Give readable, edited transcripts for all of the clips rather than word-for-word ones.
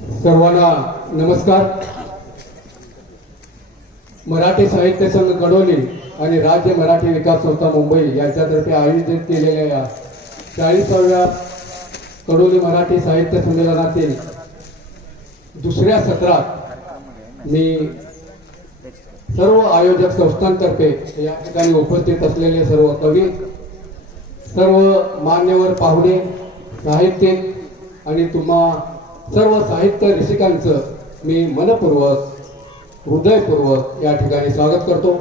सर्वांना नमस्कार. मराठी साहित्य संघ कडोली आणि राज्य मराठी विकास संस्था मुंबई यांच्यातर्फे आयोजित केलेल्या या 40व्या कडोली मराठी साहित्य संमेलनातील दुसऱ्या सत्रात मी सर्व आयोजक संस्थांतर्फे या ठिकाणी उपस्थित असलेले सर्व कवी, सर्व मान्यवर पाहुणे, साहित्यिक आणि तुम्हा सर्व साहित्य रसिकांचं मी मनपूर्वक हृदयपूर्वक या ठिकाणी स्वागत करतो.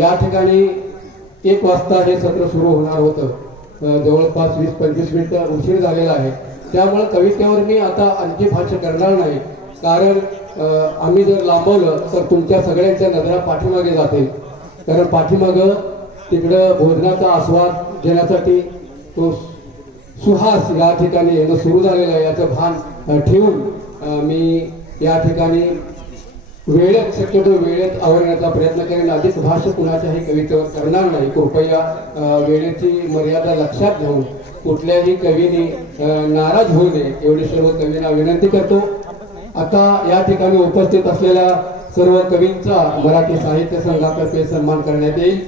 या ठिकाणी 1 वाजता हे सत्र सुरू होणार होतं. जवळपास 20-25 मिनिटं उशीर झालेला आहे. त्यामुळे कवितेवर मी आता आणखी भाष्य करणार नाही, कारण आम्ही जर लांबवलं तर तुमच्या सगळ्यांच्या नजरा पाठीमागे जातील. कारण पाठीमागं तिकडं भोजनाचा आस्वाद घेण्यासाठी तो सुहास या ठिकाणी येणं सुरू झालेलं आहे. याचं भान ठेवून मी या ठिकाणी वेळेत शक्यतो वेळेत आवरण्याचा प्रयत्न करेन. अधिक भाष्य कुणाच्याही कवितेवर करणार नाही. कृपया वेळेची मर्यादा लक्षात घेऊन कुठल्याही कवीने नाराज होऊ नये एवढी सर्व कवींना विनंती करतो. आता या ठिकाणी उपस्थित असलेल्या सर्व कवींचा मराठी साहित्य संघातर्फे सन्मान करण्यात येईल.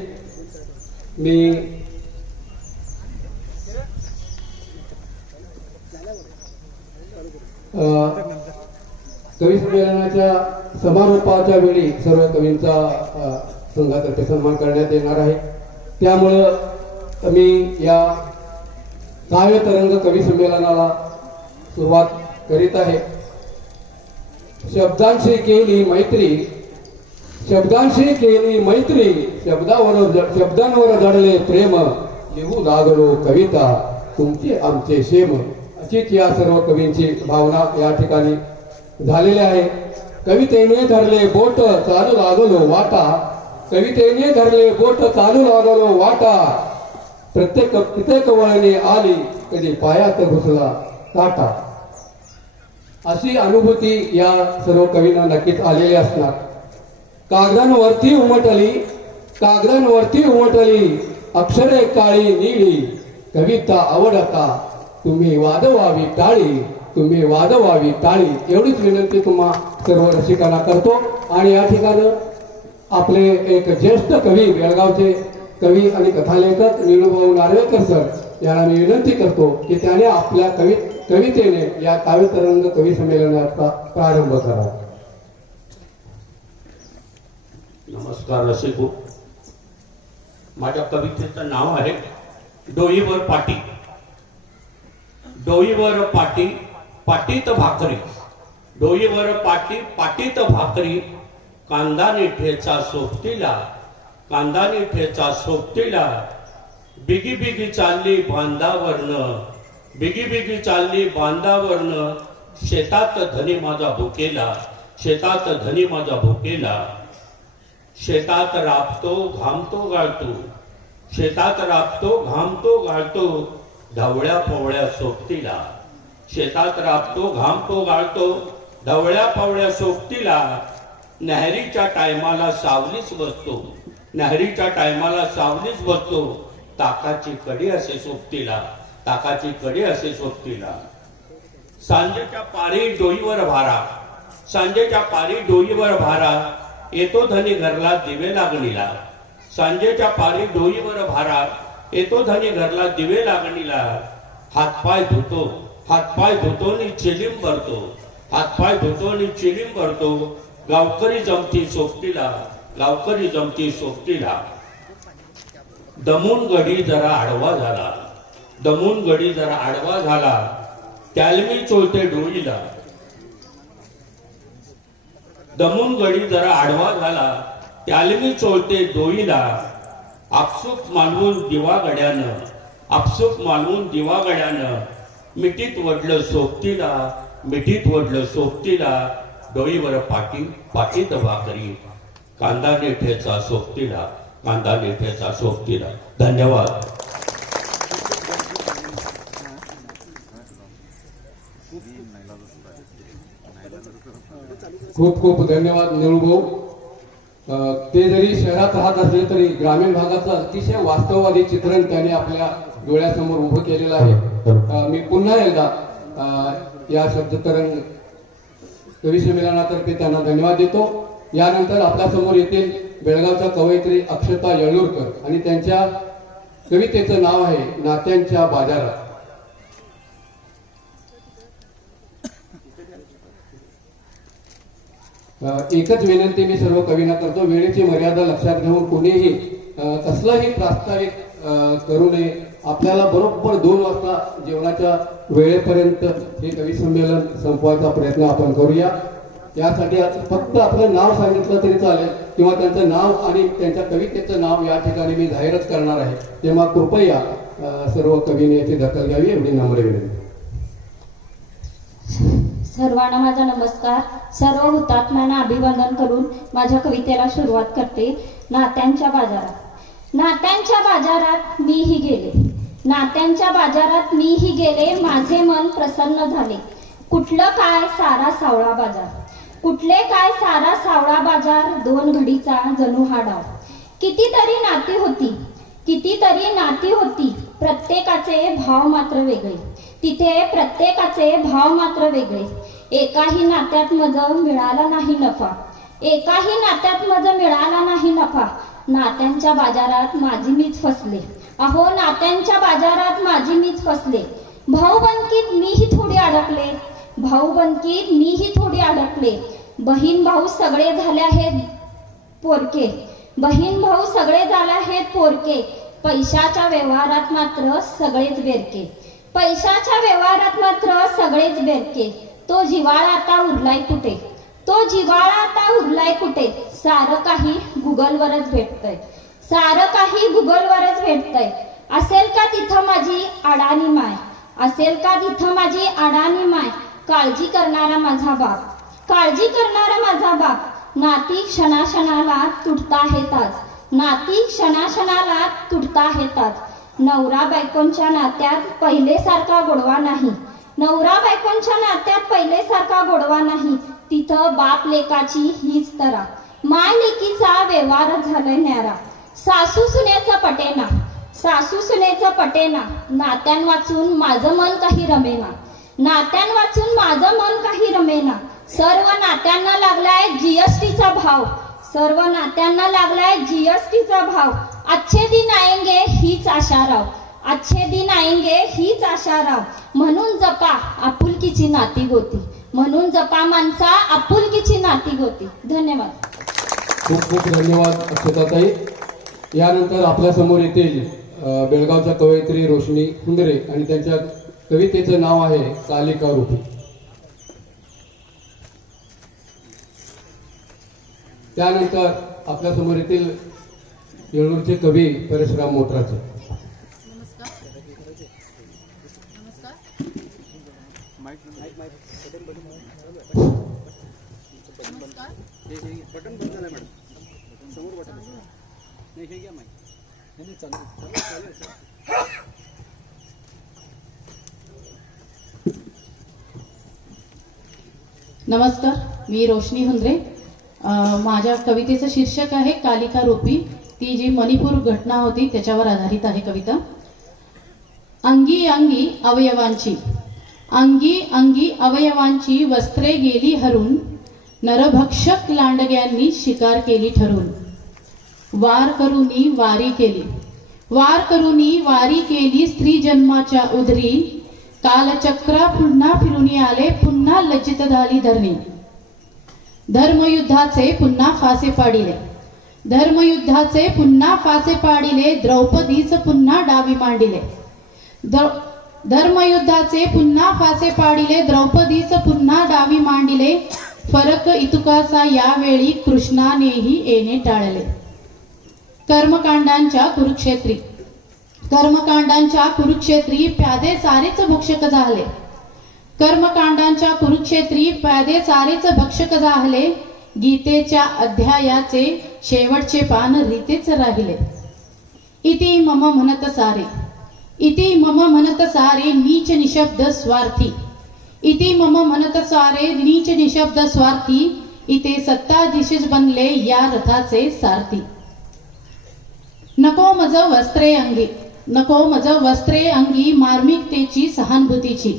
मी कवी संमेलनाच्या समारोपाच्या वेळी सर्व कवींचा संघातर्फे सन्मान करण्यात येणार आहे. त्यामुळं मी या काव्य तरंग कवी संमेलनाला सुरुवात करीत आहे. शब्दांशी केली मैत्री, शब्दांशी केली मैत्री, शब्दांवर जडले प्रेम, लिहू लागलो कविता तुमचे आमचे शेम. अशीच या सर्व कवींची भावना या ठिकाणी झालेली आहे. कवितेने धरले बोट चालू लागलो वाटा, कवितेने धरले बोट चालू लागलो वाटा, प्रत्येक वळणी आली कधी पायात घुसला काटा. अशी अनुभूती या सर्व कवींना नक्कीच आलेली असणार. कागदांवरती उमटली अक्षरे काळी निळी, कविता आवडता तुम्ही वादवावी टाळी, तुम्ही वादवावी टाळी. एवढीच विनंती तुम्हा सर्व रसिकांना करतो. आणि या ठिकाणी आपले एक ज्येष्ठ कवी, बेळगावचे कवी आणि कथालेखक निळूभाऊ नार्वेकर सर यांना मी विनंती करतो की त्याने आपल्या कवितेने या काव्यतरंग कवी संमेलनाचा प्रारंभ करा. नमस्कार रसिको. माझ्या कवितेचं नाव आहे डोईवर पाटी. डोईवर पाटी पाटीत भाकरी, डोईवर पाटी पाटीत भाकरी, कांदाने ठेचा सोबतीला, कांदाने ठेचा सोबतीला, बिगी बिगी चालली बांधावरनं, बिगी बिगी चालली बांधावरनं, शेतात धनी माझा भुकेला, शेतात धनी माझा भुकेला, शेतात राबतो घामतो गाळतो, शेतात राबतो घामतो गाळतो, ढवळ्या पवळ्या सोबतीला, शेतात राबतो घामतो गाळतो, ढवळ्या पवळ्या सोबतीला, नहरीच्या टायमाला सावलीच बसतो, नहरीच्या टायमाला सावलीच बसतो, ताकाची कडी असे सोबतीला, ताकाची कडी असे सोबतीला. सांजेच्या पारी डोईवर भारा, सांजेच्या पारी डोईवर भारा, येतो धनी घरला दिवे लागणीला, सांजेच्या पारी डोईवर भारा, येतो धनी घरला दिवे लागणीला, हातपाय धुतो, हातपाय धुतो आणि चिलीम भरतो, हातपाय धुतो आणि चिलीम भरतो, गावकरी जमती सोबतीला, गावकरी जमती सोबतीला. दमून गडी जरा आडवा झाला, दमून गडी जरा आडवा झाला, त्यालमी चोळते डोईला, दमून गडी जरा आडवा झाला, त्यालमी चोळते डोईला, आपसूक मालवून दिवागड्यानं, आपसूक मालवून दिवागड्यानं, मिठीत वडलं सोबतीला, मिठीत वडलं सोबतीला, डोईवर पाटी पाटीत भाकरी, कांदा नेठेचा सोबतीला, कांदा नेठेचा सोबतीला. धन्यवाद. खूप खूप धन्यवाद निळूभाऊ. ते जरी शहरात राहत असले तरी ग्रामीण भागाचं अतिशय वास्तववादी चित्रण त्याने आपल्या डोळ्यासमोर उभं केलेलं आहे. मी पुन्हा एकदा या शब्दतरंग कवी संमेलनातर्फे त्यांना धन्यवाद देतो. यानंतर आपल्यासमोर येथील बेळगावच्या कवयित्री अक्षता येळूरकर आणि त्यांच्या कवितेचं नाव आहे नात्यांच्या बाजारात. एकच विनंती मी सर्व कवींना करतो, वेळेची मर्यादा लक्षात घेऊन कोणीही कसलाही प्रास्ताविक करू नये. आपल्याला बरोबर 2 वाजता जेवणाच्या वेळेपर्यंत हे कवी संमेलन संपवायचा प्रयत्न आपण करूया. यासाठी फक्त आपलं नाव सांगितलं तरी चालेल किंवा त्यांचं नाव आणि त्यांच्या कवितेचं नाव या ठिकाणी मी जाहीरच करणार आहे. तेव्हा कृपया सर्व कवींनी याची दखल घ्यावी एवढी नम्र विनंती. सर्वांना माझा नमस्कार. सर्व हुतात्म्यांना अभिवादन करून माझ्या कवितेला सुरुवात करते. नात्यांच्या बाजारात. नात्यांच्या बाजारात मीही गेले, नात्यांच्या बाजारात मीही गेले, माझे मन प्रसन्न झाले. कुठलं काय सारा सावळा बाजार, कुठले काय सारा सावळा बाजार, 2 घडीचा जणू हा डाव. कितीतरी नाती होती, कितीतरी नाती होती, प्रत्येकाचे भाव मात्र वेगळे. तिथे प्रत्येकाचे भाव मात्र वेगळे. एकाही नात्यात मज मिळाला नाही नफा, एकाही नात्यात मज मिळाला नाही नफा. नात्यांच्या बाजारात माझी मीच फसले, अहो नात्यांच्या बाजारात माझी मीच फसले. भाऊबंदकीत मीही थोडी अडकले, भाऊबंदकीत मीही थोडी अडकले. बहीण भाऊ सगळे झाले आहेत पोरके, बहीण भाऊ सगळे झाले आहेत पोरके. पैशाच्या व्यवहारात मात्र सगळेच बेरके, पैशाच्या व्यवहारात मात्र सगळेच बेरके. तो जिव्हाळा आता उरलाय कुठे, तो जिव्हाळा आता उरलाय कुठे. सारं काही गुगलवरच भेटतंय, सारं काही गुगलवरच भेटतंय. असेल का तिथं माझी अडाणी माय, असेल का तिथं माझी अडाणी माय. काळजी करणारा माझा बाप, काळजी करणारा माझा बाप. नाती क्षणाक्षणाला तुटता आहेत आज, नाती क्षणाक्षणाला तुटता आहेत आज. नवरा बायकोंच्या नात्यात पहिलेसारखा गोडवा नाही, नवरा बायकोंच्या नात्यात पहिलेसारखा गोडवा नाही. तिथं बाप लेकाची हीच तरा, माय लेकीचा व्यवहार झालाय न्यारा. सासू सुनेचा पटेना, सासू सुनेचा पटेना. नात्यान वाचून माझं मन काही रमेना, नात्यान वाचून माझं मन काही रमेना. सर्व नात्यांना लागलाय जीएसटीचा भाव, सर्व नात्यांना लागलाय जीएसटीचा भाव. अच्छे दिन आएंगे हीच आशाराव, अच्छे दिन आएंगे हीच आशाराव. म्हणून जपा आपुलकीची नाती गोती, म्हणून जपा माणसा आपुलकीची नाती गोती. धन्यवाद. खूप खूप धन्यवाद अक्षताताई. यानंतर आपल्या समोर येतील बेळगावच्या कवयित्री रोशनी हुंदरे आणि त्यांच्या कवितेचं नाव आहे कालिका रूपी. त्यानंतर आपल्या समोर येतील येळूरचे कवी परशुराम मोटराचे. नमस्कार, मी रोशनी हुंदरे. माझ्या कवितेचं शीर्षक आहे कालिका रूपी. ती जी मणिपूर घटना होती त्याच्यावर आधारित आहे कविता. अंगी अंगी अवयवांची, अंगी अंगी अवयवांची वस्त्रे गेली हरून, नरभक्षक लांडग्यांनी शिकार केली ठरून. वार करूनी वारी केली, वार करूनी वारी केली स्त्री जन्माच्या उदरी. कालचक्रा पुन्हा फिरून आले, पुन्हा लज्जित झाली धरणी. धर्मयुद्धाचे पुन्हा फासे पाडिले, धर्मयुद्धाचे पुन्हा फासे पाडिले. द्रौपदीच पुन्हा डावी मांडिले, धर्मयुद्धाचे पुन्हा फासे पाडिले. द्रौपदीच पुन्हा डावी मांडिले. फरक इतुकाचा यावेळी कृष्णानेही येणे टाळले. कर्मकांडांच्या कुरुक्षेत्री, कर्मकांडांच्या कुरुक्षेत्री प्यादे सारेच भक्षक झाले. कर्मकांडांच्या कुरुक्षेत्री प्यादे सारेच भक्षक झाले. गीतेच्या अध्यायाचे शेवटचे पान रीतेच राहिले. इति मम म्हणत सारे, इति मम म्हणत सारे नीच निशब्द स्वार्थी. इति मम म्हणत सारे नीच निशब्द स्वार्थी. इथे सत्ताधीशच बनले या रथाचे सारथी. नको मज वस्त्रे अंगी, नको मज वस्त्रे अंगी मार्मिकतेची सहानुभूतीची.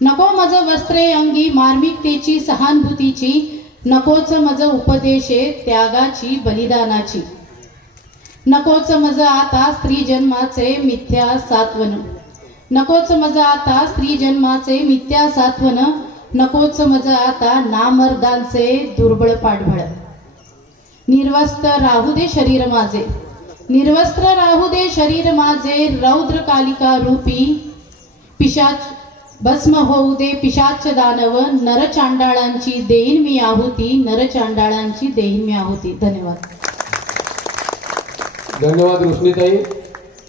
नको मज वस्त्रे अंगी मार्मिकतेची सहानुभूतीची, नकोच मज उपदेशे त्यागाची बलिदानाची, नकोच मज आता स्त्री जन्माचे मिथ्या सात्वन, नकोच मज आता स्त्री जन्माचे मिथ्या सात्वन, नकोच मज आता नामर्दांचे दुर्बळ पाठबळ. निर्वस्त्र राहू दे शरीर माझे, निर्वस्त्र राहू दे शरीर माझे, रौद्र कालिका रूपी पिशाच भस्म होऊ दे पिशाच दानव, नर चांडाळांची देईन मी आहुती, नर चांडाळांची देईन मी आहुती. धन्यवाद. धन्यवाद रोशनीताई.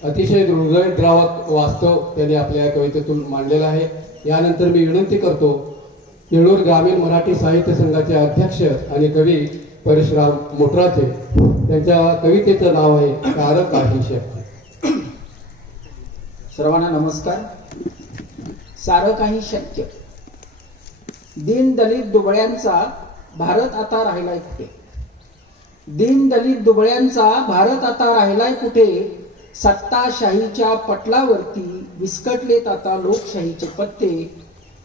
अतिशय हृदयद्रावक वास्तव त्यांनी आपल्या कवितेतून मांडलेलं आहे. यानंतर मी विनंती करतो येळूर ग्रामीण मराठी साहित्य संघाचे अध्यक्ष आणि कवी परशुराम मोटराचे, त्यांच्या कवितेचं नाव आहे सारं काही शक्य. सर्वांना नमस्कार. सारं काही शक्य. दीन दलित दुबळ्यांचा भारत आता राहिलाय कुठे, दीन दलित दुबळ्यांचा भारत आता राहिलाय कुठे, सत्ताशाहीच्या पटलावरती विस्कटलेत आता लोकशाहीचे पत्ते,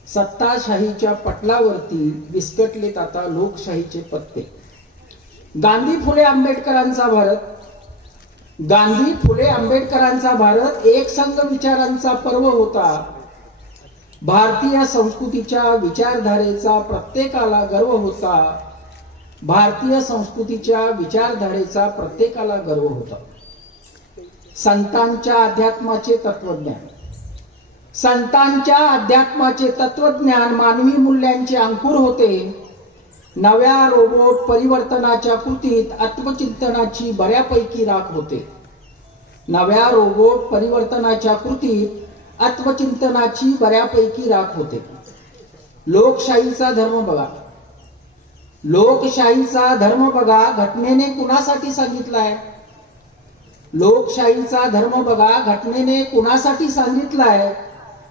सत्ताशाहीच्या पटलावरती विस्कटलेत आता लोकशाहीचे पत्ते. गांधी फुले आंबेडकरांचा भारत, गांधी फुले आंबेडकरांचा भारत एक संघ विचारांचा पर्व होता. भारतीय संस्कृतीच्या विचारधारेचा प्रत्येकाला गर्व होता. भारतीय संस्कृतीच्या विचारधारेचा प्रत्येकाला गर्व होता. संतांच्या अध्यात्माचे तत्वज्ञान, संतांच्या अध्यात्माचे तत्वज्ञान मानवी मूल्यांचे अंकुर होते. नव्या रोबोट परिवर्तनाच्या कृतीत आत्मचिंतनाची बऱ्यापैकी राख होते. नव्या रोबोट परिवर्तनाच्या कृतीत आत्मचिंतनाची बऱ्यापैकी राख होते. लोकशाहीचा धर्म बघा, लोकशाहीचा धर्म बघा घटनेने कुणासाठी सांगितलाय, लोकशाहीचा धर्म बघा घटनेने कुणासाठी सांगितलाय.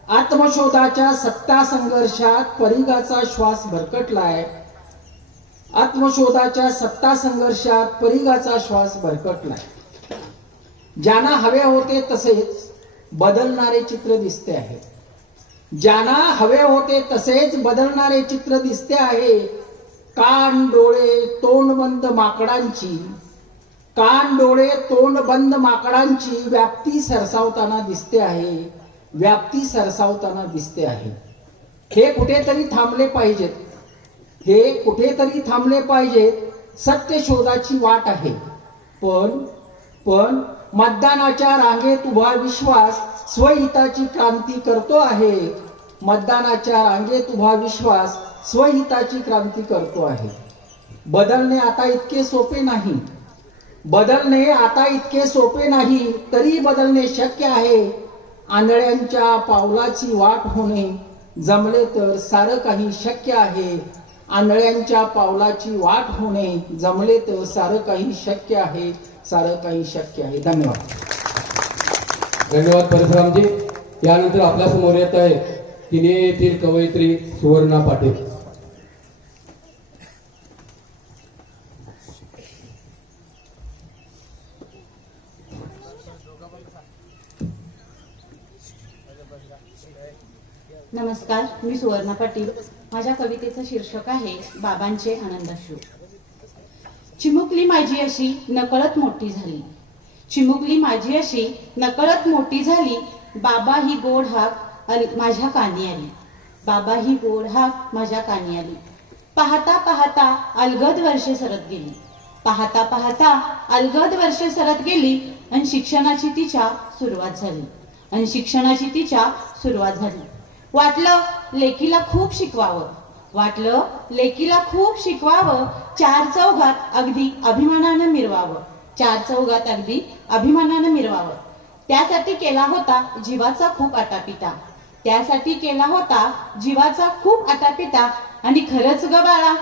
आत्मशोधाच्या सत्ता संघर्षात परिघाचा श्वास भरकटलाय, आत्मशोधाच्या सत्ता संघर्षात परिघाचा श्वास भरकटलाय. ज्यांना हवे होते तसेच बदलणारे चित्र दिसते आहे, ज्यांना हवे होते तसेच बदलणारे चित्र दिसते आहे. कान डोळे तोंड बंद माकडांची, कान डोळे तोंड बंद माकडांची व्याप्ती सरसावताना दिसते आहे, व्याप्ती सरसावताना दिसते आहे. हे कुठेतरी थांबले पाहिजेत, हे कुठेतरी थांबले पाहिजेत. सत्य शोधाची वाट आहे, पण मतदानाच्या रांगेत उभा विश्वास स्वहिताची क्रांती करतो आहे. मतदानाच्या रांगेत उभा विश्वास स्वहिताची क्रांती करतो आहे. बदलणे आता इतके सोपे नाही, बदलणे आता इतके सोपे नाही, तरी बदलणे शक्य आहे. आंधळ्यांच्या पावलाची वाट होणे जमले तर सारं काही शक्य आहे. आंधळ्यांच्या पावलाची वाट होणे जमले तर सारं काही शक्य आहे, सारं काही शक्य आहे. धन्यवाद. धन्यवाद परशुरामजी. यानंतर आपल्या समोर येत आहे किनी येथील कवयित्री सुवर्णा पाटील. नमस्कार, मी सुवर्णा पाटील. माझ्या कवितेचं शीर्षक आहे बाबांचे आनंदाश्रू. चिमुकली माझी अशी नकळत मोठी झाली, चिमुकली माझी अशी नकळत मोठी झाली. बाबा ही गोड हाक माझ्या कानी आली, बाबा ही गोड हाक माझ्या कानी आली. पाहता पाहता अलगद वर्षे सरत गेली, पाहता पाहता अलगद वर्षे सरत गेली. आणि शिक्षणाची तिच्या सुरुवात झाली, आणि शिक्षणाची तिच्या सुरुवात झाली. वाटलं लेकीला खूप शिकवावं, वाटलं लेकीला खूप शिकवावं. चार चौघात अगदी अभिमानानं मिरवावं, चार चौघात अगदी अभिमानानं मिरवावं. त्यासाठी केला होता जीवाचा खूप आटापिटा, त्यासाठी केला होता जीवाचा खूप आटापिटा. आणि खरंच ग बाळा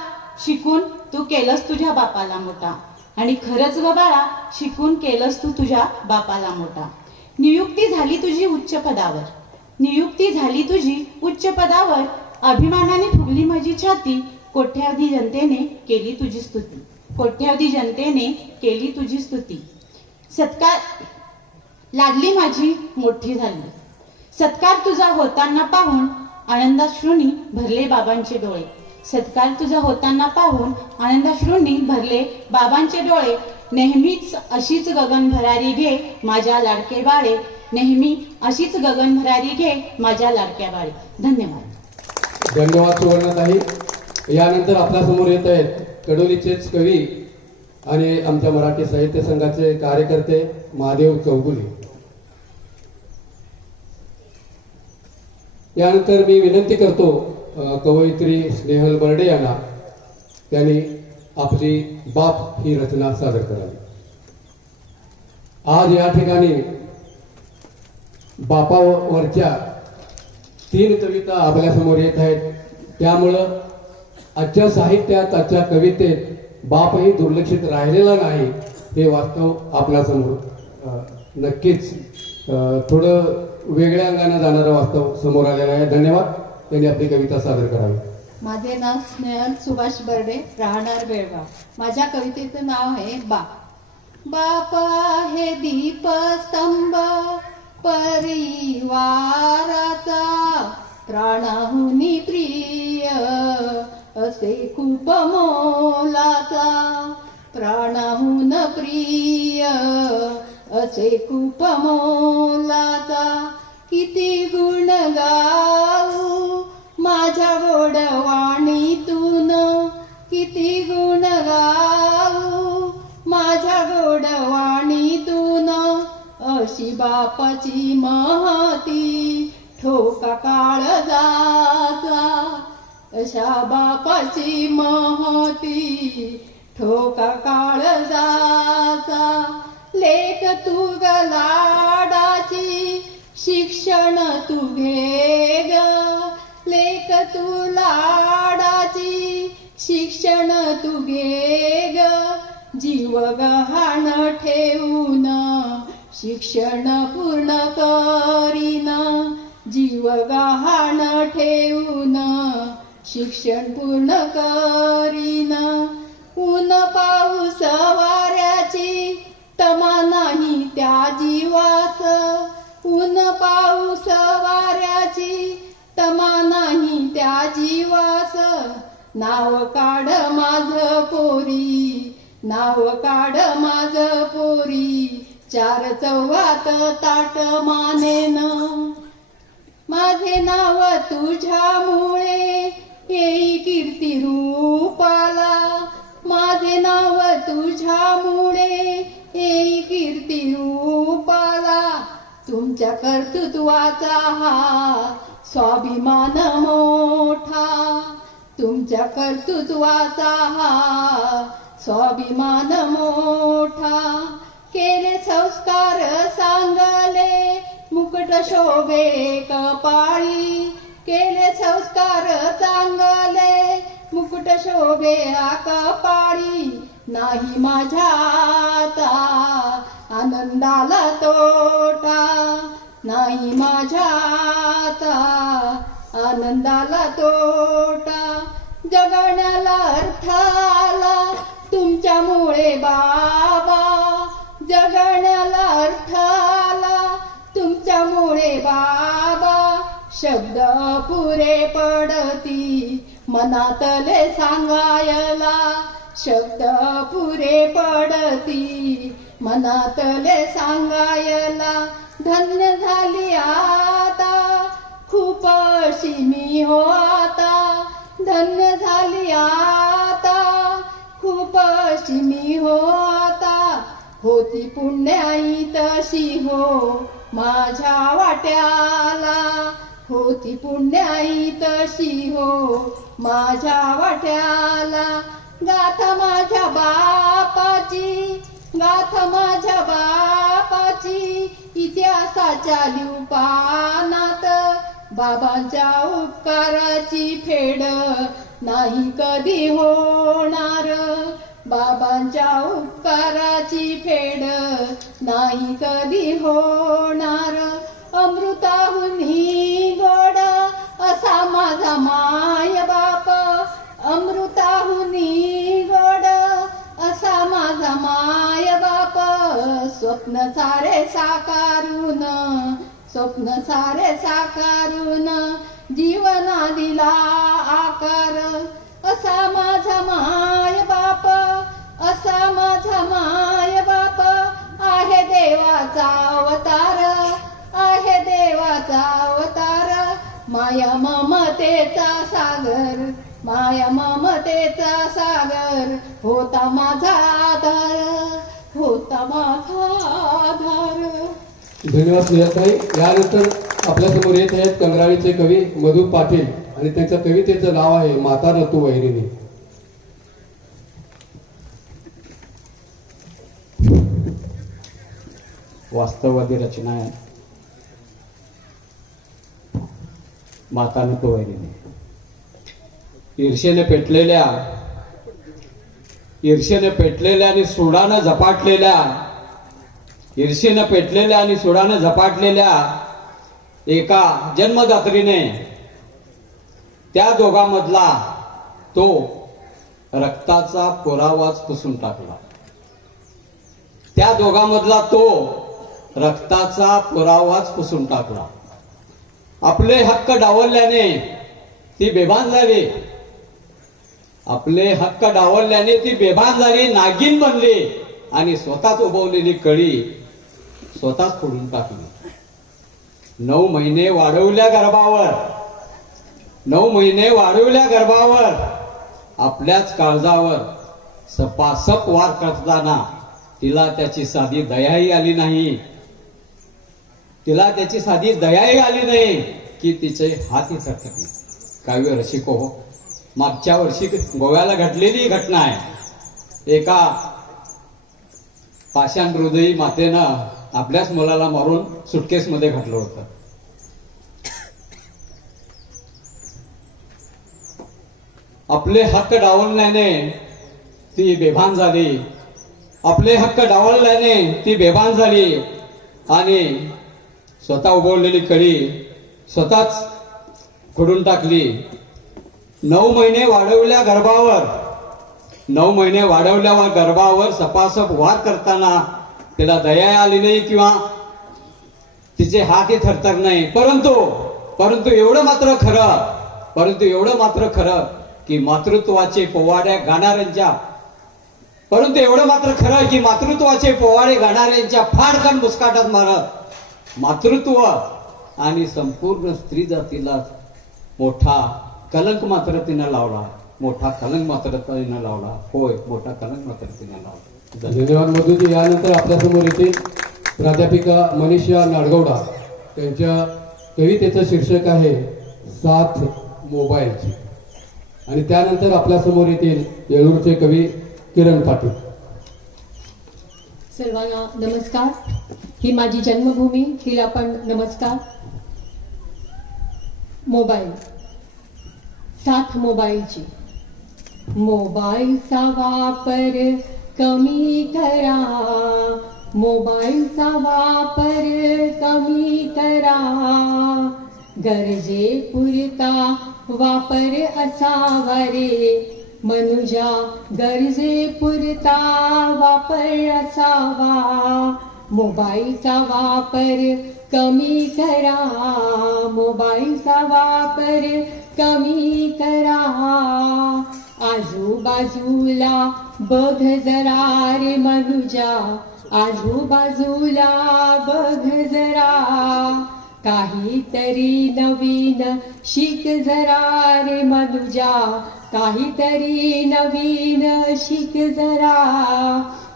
शिकून तू केलंस तुझ्या बापाला मोठा, आणि खरंच ग बाळा शिकून केलंस तू तुझ्या बापाला मोठा. नियुक्ती झाली तुझी उच्च पदावर, नियुक्ती झाली तुझी उच्च पदावर. अभिमानाने फुगली माझी छाती, कोट्यावधी जनतेने केली तुझी स्तुती, कोट्यावधी जनतेने केली तुझी स्तुती. सत्कार लाडली माझी मोठी झाली, सत्कार तुझा होताना पाहून आनंदाश्रूंनी भरले बाबांचे डोळे. सत्कार तुझा होताना पाहून आनंदाश्रूंनी भरले बाबांचे डोळे. नेहमीच अशीच गगन भरारी घे माझ्या लाडके बाळे. नेहमी अशीच गगन भरारी घे माझ्या लाडक्या बाळे. धन्यवाद. धन्यवाद सुवर्णाताई. यानंतर आपल्यासमोर येत आहेत कडोलीचेच कवी आणि आमच्या मराठी साहित्य संघाचे कार्यकर्ते महादेव चौगुले. यानंतर मी विनंती करतो कवयित्री स्नेहल बर्डे यांना त्यांनी आपली बाप ही रचना सादर करावी. आज या ठिकाणी बापावरच्या 3 कविता आपल्यासमोर येत आहेत. त्यामुळं आजच्या साहित्यात, आजच्या कवितेत बापही दुर्लक्षित राहिलेला नाही हे वास्तव आपल्यासमोर नक्कीच थोडं वेगळ्या अंगाने जाणारं वास्तव समोर आलेलं आहे. धन्यवाद. त्यांनी आपली कविता सादर करावी. माझे नाव स्नेहल सुभाष बर्डे, राहणार बेळगाव. माझ्या कवितेचं नाव आहे बाप. बाप आहे दीपस्तंभ परिवाराचा, प्राणाहुनी प्रिय असे खूप मोलाचा. प्राणाहून प्रिय असे खूप मोलाचा. किती गुण गाऊ माझ्या गोडवाणीतून, किती गुण गाऊ माझ्या गोडवाणीतून. अशी बापाची महती ठोका काळजाचा. अशा बापाची महती ठोका काळजाचा. लेक तू ग लाडाची शिक्षण तू घे ग. लेक तू लाडाची शिक्षण तू घे ग. जीव गहाण ठेवून शिक्षण पूर्ण करीन. जीव गहाण ठेवून शिक्षण पूर्ण करीन. ऊन पाऊस वाऱ्याची तमा नाही त्या जीवास. ऊन पाऊस वाऱ्याची तमा नाही त्या जीवास. नाव काढ माझ पोरी, नाव काढ माझ पोरी. 4 चौघात ताट मानेन. माझे नाव तुझ्यामुळे येई कीर्ती रूपाला. माझे नाव तुझ्यामुळे येई कीर्ती रूपाला. तुमच्या कर्तृत्वाचा हा स्वाभिमान मोठा. तुमच्या कर्तृत्वाचा हा स्वाभिमान मोठा. केले संस्कार सांगले मुकुट शोभे कपाळी. केले संस्कार चांगले मुकुट शोभे कपाळी. नाही माझ्या आता आनंदाला तोटा. नाही माझ्या आता आनंदाला तोटा. जगण्याला अर्थ आला तुमच्यामुळे बाबा. जगण्याला अर्थ आला तुमच्यामुळे बाबा. शब्द पुरे पडती मनातले सांगायला. शब्द पुरे पडती मनातले सांगायला. धन्य झाली आता खूप अशी मी हो आता. धन्य झाली आता खूप अशी मी हो आता. होती पुण्याई तशी हो माझ्या वाट्याला. होती पुण्याई तशी हो माझ्या वाट्याला. गाथा माझ्या बापाची, गाथा माझ्या बापाची. इतिहासाच्या लिहू पानात बाबांच्या उपकाराची फेड नाही कधी होणार. बाबांच्या उपकाराची फेड नाही कधी होणार. अमृताहुनी गोड असा माझा माय बाप. अमृताहुनी गोड असा माझा माय बाप. स्वप्न सारे साकारून, स्वप्न सारे साकारून जीवना दिला आकार असा माझा माय बाप असा माझा माय बाप आहे देवाचा अवतार आहे देवाचा अवतार माया ममतेचा सागर माया ममतेचा सागर होता माझा आधार होता माझा आधार. धन्यवाद सुजाताई. यानंतर आपल्यासमोर येत आहेत कंगराळीचे कवी मधु पाटील आणि त्यांच्या कवितेचं नाव आहे माता ऋतू वैरिणी. वास्तववादी रचना आहे. माता ऋतू वैरिणी. ईर्षेने पेटलेल्या आणि सुडानं झपाटलेल्या ईर्षेनं पेटलेल्या आणि सुडानं झपाटलेल्या एका जन्मदात्रीने त्या दोघांमधला तो रक्ताचा पुरावाच पुसून टाकला. त्या दोघांमधला तो रक्ताचा पुरावाच पुसून टाकला. आपले हक्क डावलल्याने ती बेभान झाली. आपले हक्क डावलल्याने ती बेभान झाली, नागिन बनली आणि स्वतःच उभवलेली कळी स्वतःच फोडून टाकली. 9 महिने वाढवल्या गर्भावर आपल्याच काळजावर सपासप वार करताना तिला त्याची साधी दयाही आली नाही. की तिचे हाती थरथरले. काव्य रसिको, मागच्या वर्षी गोव्याला घडलेली घटना आहे. एका पाषाण हृदयी मातेनं आपल्याच मुलाला मारून सुटकेसमध्ये घातलं होतं. आपले हक्क डावलल्याने ती बेभान झाली आणि स्वतः उभवलेली कळी स्वतःच फोडून टाकली. 9 महिने वाढवल्या गर्भावर सपासप वार करताना तिला दया आली नाही किंवा तिचे हातही थरथर नाही. परंतु एवढं मात्र खरं की मातृत्वाचे पोवाडे गाणाऱ्यांच्या फाडकन मुस्काटात मारत मातृत्व आणि संपूर्ण स्त्री जातीला मोठा कलंक मात्र तिनं लावला. धन्यवाद मधुजी. यानंतर आपल्यासमोर येते प्राध्यापिका मनीषा नाडगौडा. त्यांच्या कवितेचं शीर्षक आहे साथ मोबाईलची. आणि त्यानंतर आपल्यासमोर येतील येळूरचे कवी किरण पाटील. सर्वांना नमस्कार. ही माझी जन्मभूमी, हिला पण नमस्कार. मोबाईल, साथ मोबाईलची. मोबाईलचा वापर कमी करा, मोबाईलचा वापर कमी करा, गरजेपुरता वापर असावा रे मनुजा, गरजेपुरता वापर असावा. मोबाईलचा वापर कमी करा, मोबाईलचा वापर कमी करा. आजूबाजूला बघ जरा रे मनुजा, आजूबाजूला बघ जरा, काहीतरी नवीन शिक जरा रे मनुजा, काहीतरी नवीन शिक जरा.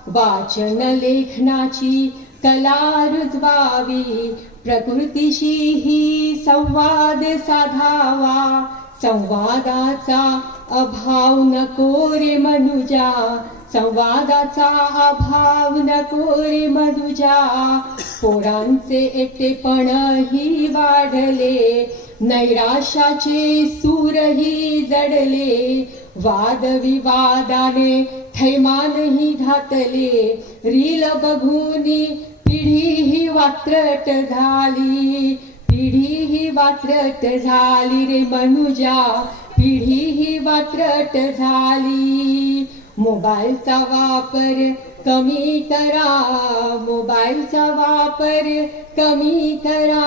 वाचन लेखनाची कला रुजवावी, प्रकृतीशी ही संवाद साधावा. संवादाचा अभाव नको रे मनुजा, संवादाचा अभाव नको रे मनुजा. पोरांचे एकटेपण ही वाढले, नैराश्याचे सूरही जडले, वादविवादाने थैमानही घातले. रील बघूनी पिढी ही वात्रट झाली, पिढी ही वात्रट झाली रे मनुजा, पिढी ही वात्रट झाली. मोबाईलचा वापर कमी करा, मोबाईलचा वापर कमी करा.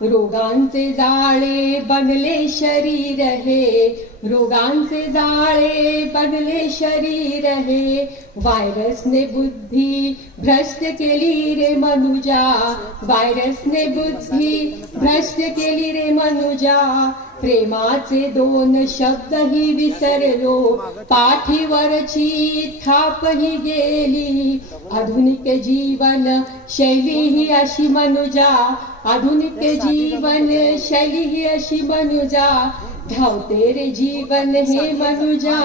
रोगांचे जाळे बनले शरीर हे, रोगांचे जाळे बनले शरीर हे, व्हायरसने बुद्धी भ्रष्ट केली रे मनुजा, व्हायरसने बुद्धी भ्रष्ट केली रे मनुजा, प्रेमाचे दोन शब्दही विसरलो, पाठीवरची थापही गेली, आधुनिक जीवन शैली ही अशी मनुजा, आधुनिक जीवन शैली ही अशी मनुजा, धावते रे जीवन हे मनुजा,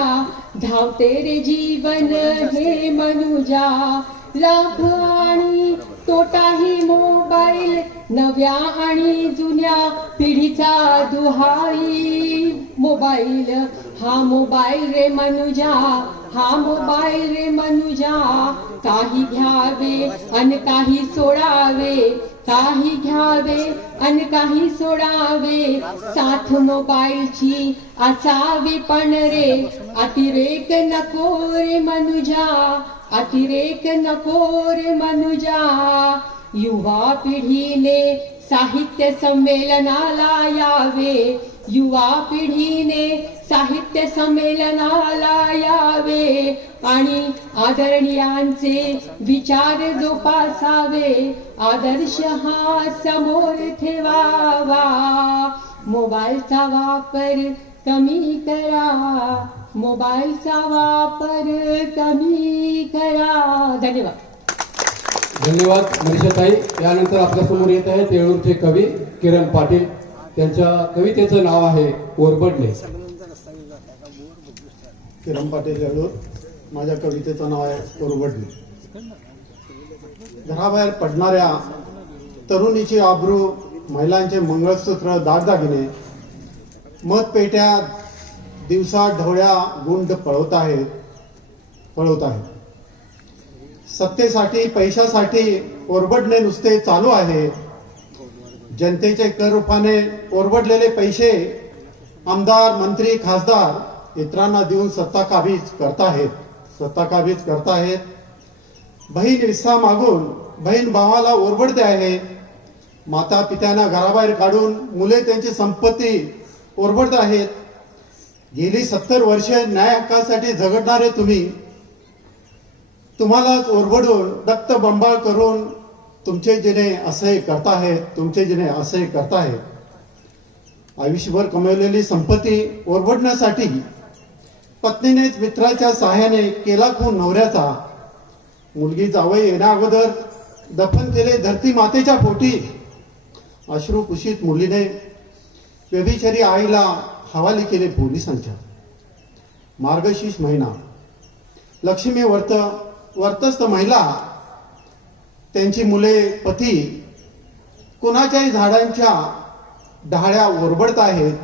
धावते रे जीवन हे मनुजा, लाभ आणि तोटाही मोबाईल, नव्या आणि जुन्या पिढीचा दुहाई मोबाईल, हा मोबाईल रे मनुजा, हा मोबाईल रे मनुजा, काही घ्यावे आणि काही सोडावे, काही घ्यावे आणि काही सोडावे, साथ मोबाईलची असावी पण रे, अतिरेक नको रे मनुजा, अतिरेक नको रे मनुजा, युवा पिढीने साहित्य संमेलनाला यावे, युवा पिढीने साहित्य संमेलनाला यावे आणि आदरणीयांचे विचार जोपासावे, आदर्श हा समोर ठेवावा, मोबाईलचा वापर कमी करा, मोबाईलचा वापर कमी करा. धन्यवाद. धन्यवाद मनीषाताई. यानंतर आपल्यासमोर येत आहे तेळूरचे कवी किरण पाटील. त्यांच्या कवितेचं नाव आहे ओरबडणे. किरण पाटील येळूर. माझ्या कवितेचं नाव आहे ओरबडणे. घराबाहेर पडणाऱ्या तरुणीची आबरू, महिलांचे मंगळसूत्र दागदागिने, मतपेट्या दिवसा ढवळ्या गुंड पळवत आहेत. सत्तेसाठी पैशासाठी ओरबडणे नुसते चालू आहे. जनतेचे कर रूपाने ओरबडलेले पैसे आमदार, मंत्री, खासदार इतरांना देऊन सत्ता काबीज करताहेत. बहीण विस्सा मागून बहीण भावाला ओरबडते आहे. माता पित्यांना घराबाहेर काढून मुले त्यांची संपत्ती ओरबडत आहेत. गेली 70 वर्षे न्याय हक्कासाठी झगडणारे तुम्हालाच ओरबडून रक्त बंबाळ करून तुमचे जिने असे करताहेत. आयुष्यभर कमवलेली संपत्ती ओरबडण्यासाठी पत्नीनेच मित्राच्या सहाय्याने केला खून नवऱ्याचा. मुलगी जावई येण्या अगोदर दफन केले धरती मातेच्या पोटी. अश्रुकुशीत मुलीने व्यभिचारी आईला हवाली केले पोलिसांच्या. मार्गशीर्ष महिना, लक्ष्मी वर्तस्थ महिला, त्यांची मुले, पती कुणाच्याही झाडांच्या डहाळ्या ओरबडत आहेत.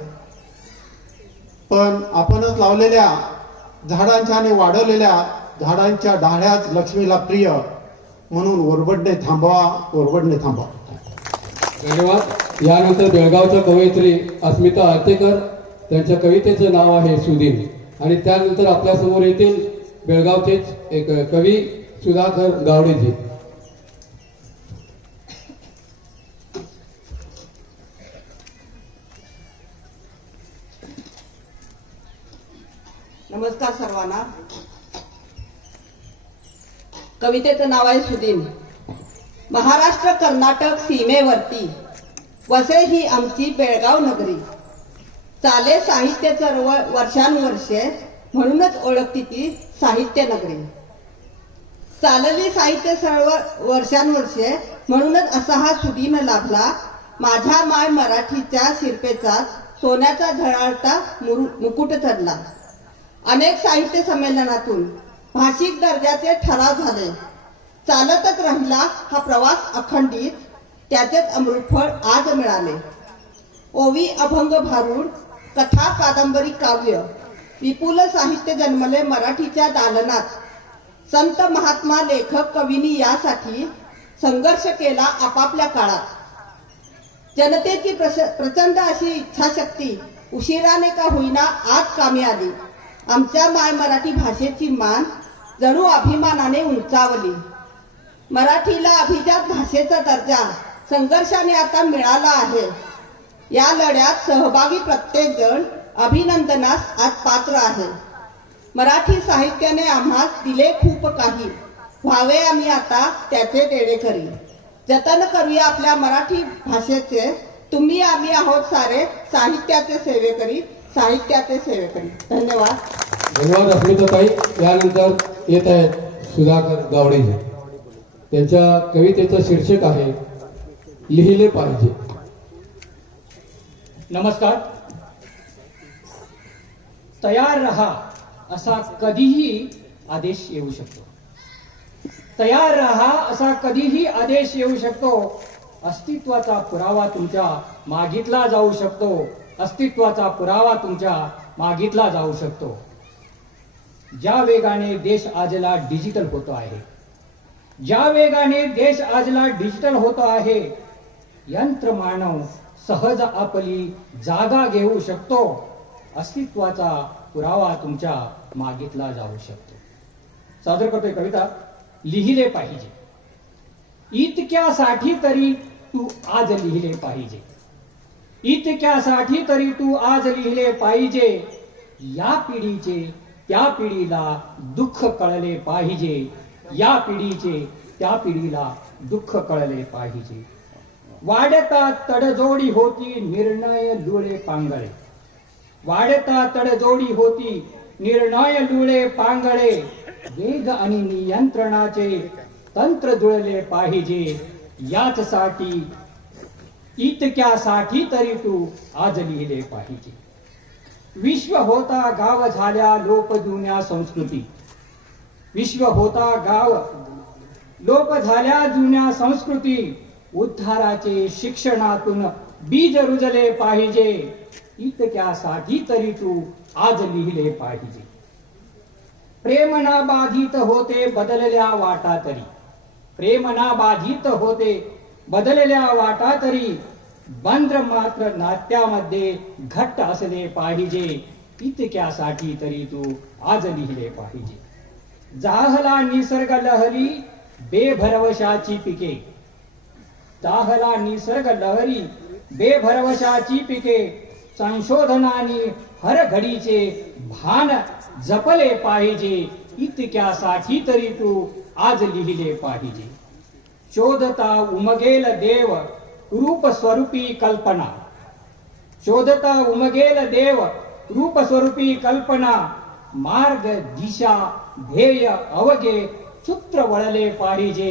पण आपणच लावलेल्या झाडांच्या आणि वाढवलेल्या झाडांच्या डहाळ्याच लक्ष्मीला प्रिय. म्हणून ओरबडणे थांबवा. धन्यवाद. यानंतर बेळगावच्या कवयित्री अस्मिता आर्तेकर. त्यांच्या कवितेचं नाव आहे सुदीन. आणि त्यानंतर आपल्यासमोर येतील बेळगावचेच एक कवी सुधाकर गावडेजी. नमस्कार सर्वांना. कवितेचं नाव आहे सुदीन. महाराष्ट्र कर्नाटक सीमेवरती वसे ही आमची बेळगाव नगरी. चाले साहित्य चळवळ वर्षानुवर्षे, म्हणूनच ओळखती ती साहित्य नगरी. चालली साहित्य चळवळ वर्षानुवर्षे, म्हणूनच असा हा सुदीन लाभला. माझ्या माय मराठीच्या शिरपेचा सोन्याचा झळाळता मुकुट चढला. अनेक साहित्य संमेलनातून भाषिक दर्जाचे ठराव झाले. चालतच राहिला हा प्रवास अखंडित, त्याचेच अमृतफळ आज मिळाले. ओवी, अभंग, भारूड, कथा, कादंबरी, काव्य, विपुल साहित्य जन्मले मराठीच्या दालनात. संत, महात्मा, लेखक, कवींनी यासाठी संघर्ष केला आपापल्या काळात. जनतेची प्रचंड अशी इच्छाशक्ती उशिराने का होईना आज कामी आली. आमच्या माय मराठी भाषेची मान जणू अभिमानाने उंचावली. मराठीला अभिजात भाषेचा दर्जा संघर्षाने आता मिळाला आहे. या लढ्यात सहभागी प्रत्येक जण अभिनंदनास आज पात्र आहे. मराठी साहित्याने आम्हास दिले खूप काही, व्हावे आम्ही आता त्याचे देणेकरी. जतन करूया आपल्या मराठी भाषेचे, तुम्ही आम्ही आहोत सारे साहित्याचे सेवेकरी, साहित्याचे सेवेकरी. धन्यवाद. धन्यवाद अस्मिताताई. यानंतर येत आहेत सुधाकर गावडेजी. त्यांच्या कवितेचं शीर्षक आहे लिहिले पाहिजे. नमस्कार. तयार रहा असा कधीही आदेश येऊ शकतो. तयार रहा असा कधीही आदेश येऊ शकतो. अस्तित्वाचा पुरावा तुमच्या मागितला जाऊ शकतो. अस्तित्वाचा पुरावा तुमच्या मागितला जाऊ शकतो. ज्या वेगाने देश आजला डिजिटल होतो आहे, ज्या वेगाने देश आजला डिजिटल होतो आहे, यंत्रमानव सहज आपली जागा घेऊ शकतो. अस्तित्वाचा पुरावा तुमच्या मागितला जाऊ शकतो. सादर करतोय कविता लिहिले पाहिजे. इतक्यासाठी तरी तू आज लिहिले पाहिजे. इतक्यासाठी तरी तू आज लिहिले पाहिजे. या पिढीचे त्या पिढीला दुःख कळले पाहिजे. या पिढीचे त्या पिढीला दुःख कळले पाहिजे. वाढता तडजोडी होती निर्णय लुळे पांगळे. वाढता तडजोडी होती निर्णय लुळे पांगळे. वेग आणि नियंत्रणाचे तंत्र जुळले पाहिजे. याचसाठी इतक्यासाठी तरी तू आज लिहिले पाहिजे. विश्व होता गाव झाल्या लोप जुन्या संस्कृती. विश्व होता गाव लोप झाल्या जुन्या संस्कृती. उद्धाराचे शिक्षणातून बीज रुजले पाहिजे. इतक्यासाठी तरी तू आज लिहिले पाहिजे. प्रेमना बाधित होते बदलल्या वाटा तरी. प्रेमना बाधित होते बदलल्या वाटा तरी. बंद्र मात्र नाट्यामध्ये घट्ट असले पाहिजे. इतक्यासाठी तरी तू आज लिहिले पाहिजे. जाहला निसर्ग लहरी बेभरवशाची पिके. जाहला निसर्ग लहरी बेभरवशाची पिके. संशोधनाने हर घडीचे भान जपले पाहिजे. इतक्यासाठी तरी तू आज लिहिले पाहिजे. शोधता उमगेल देव रूप स्वरूपी कल्पना. शोधता उमगेल देव रूप स्वरूपी कल्पना. मार्ग दिशा ध्येय अवघे सूत्र वळले पाहिजे.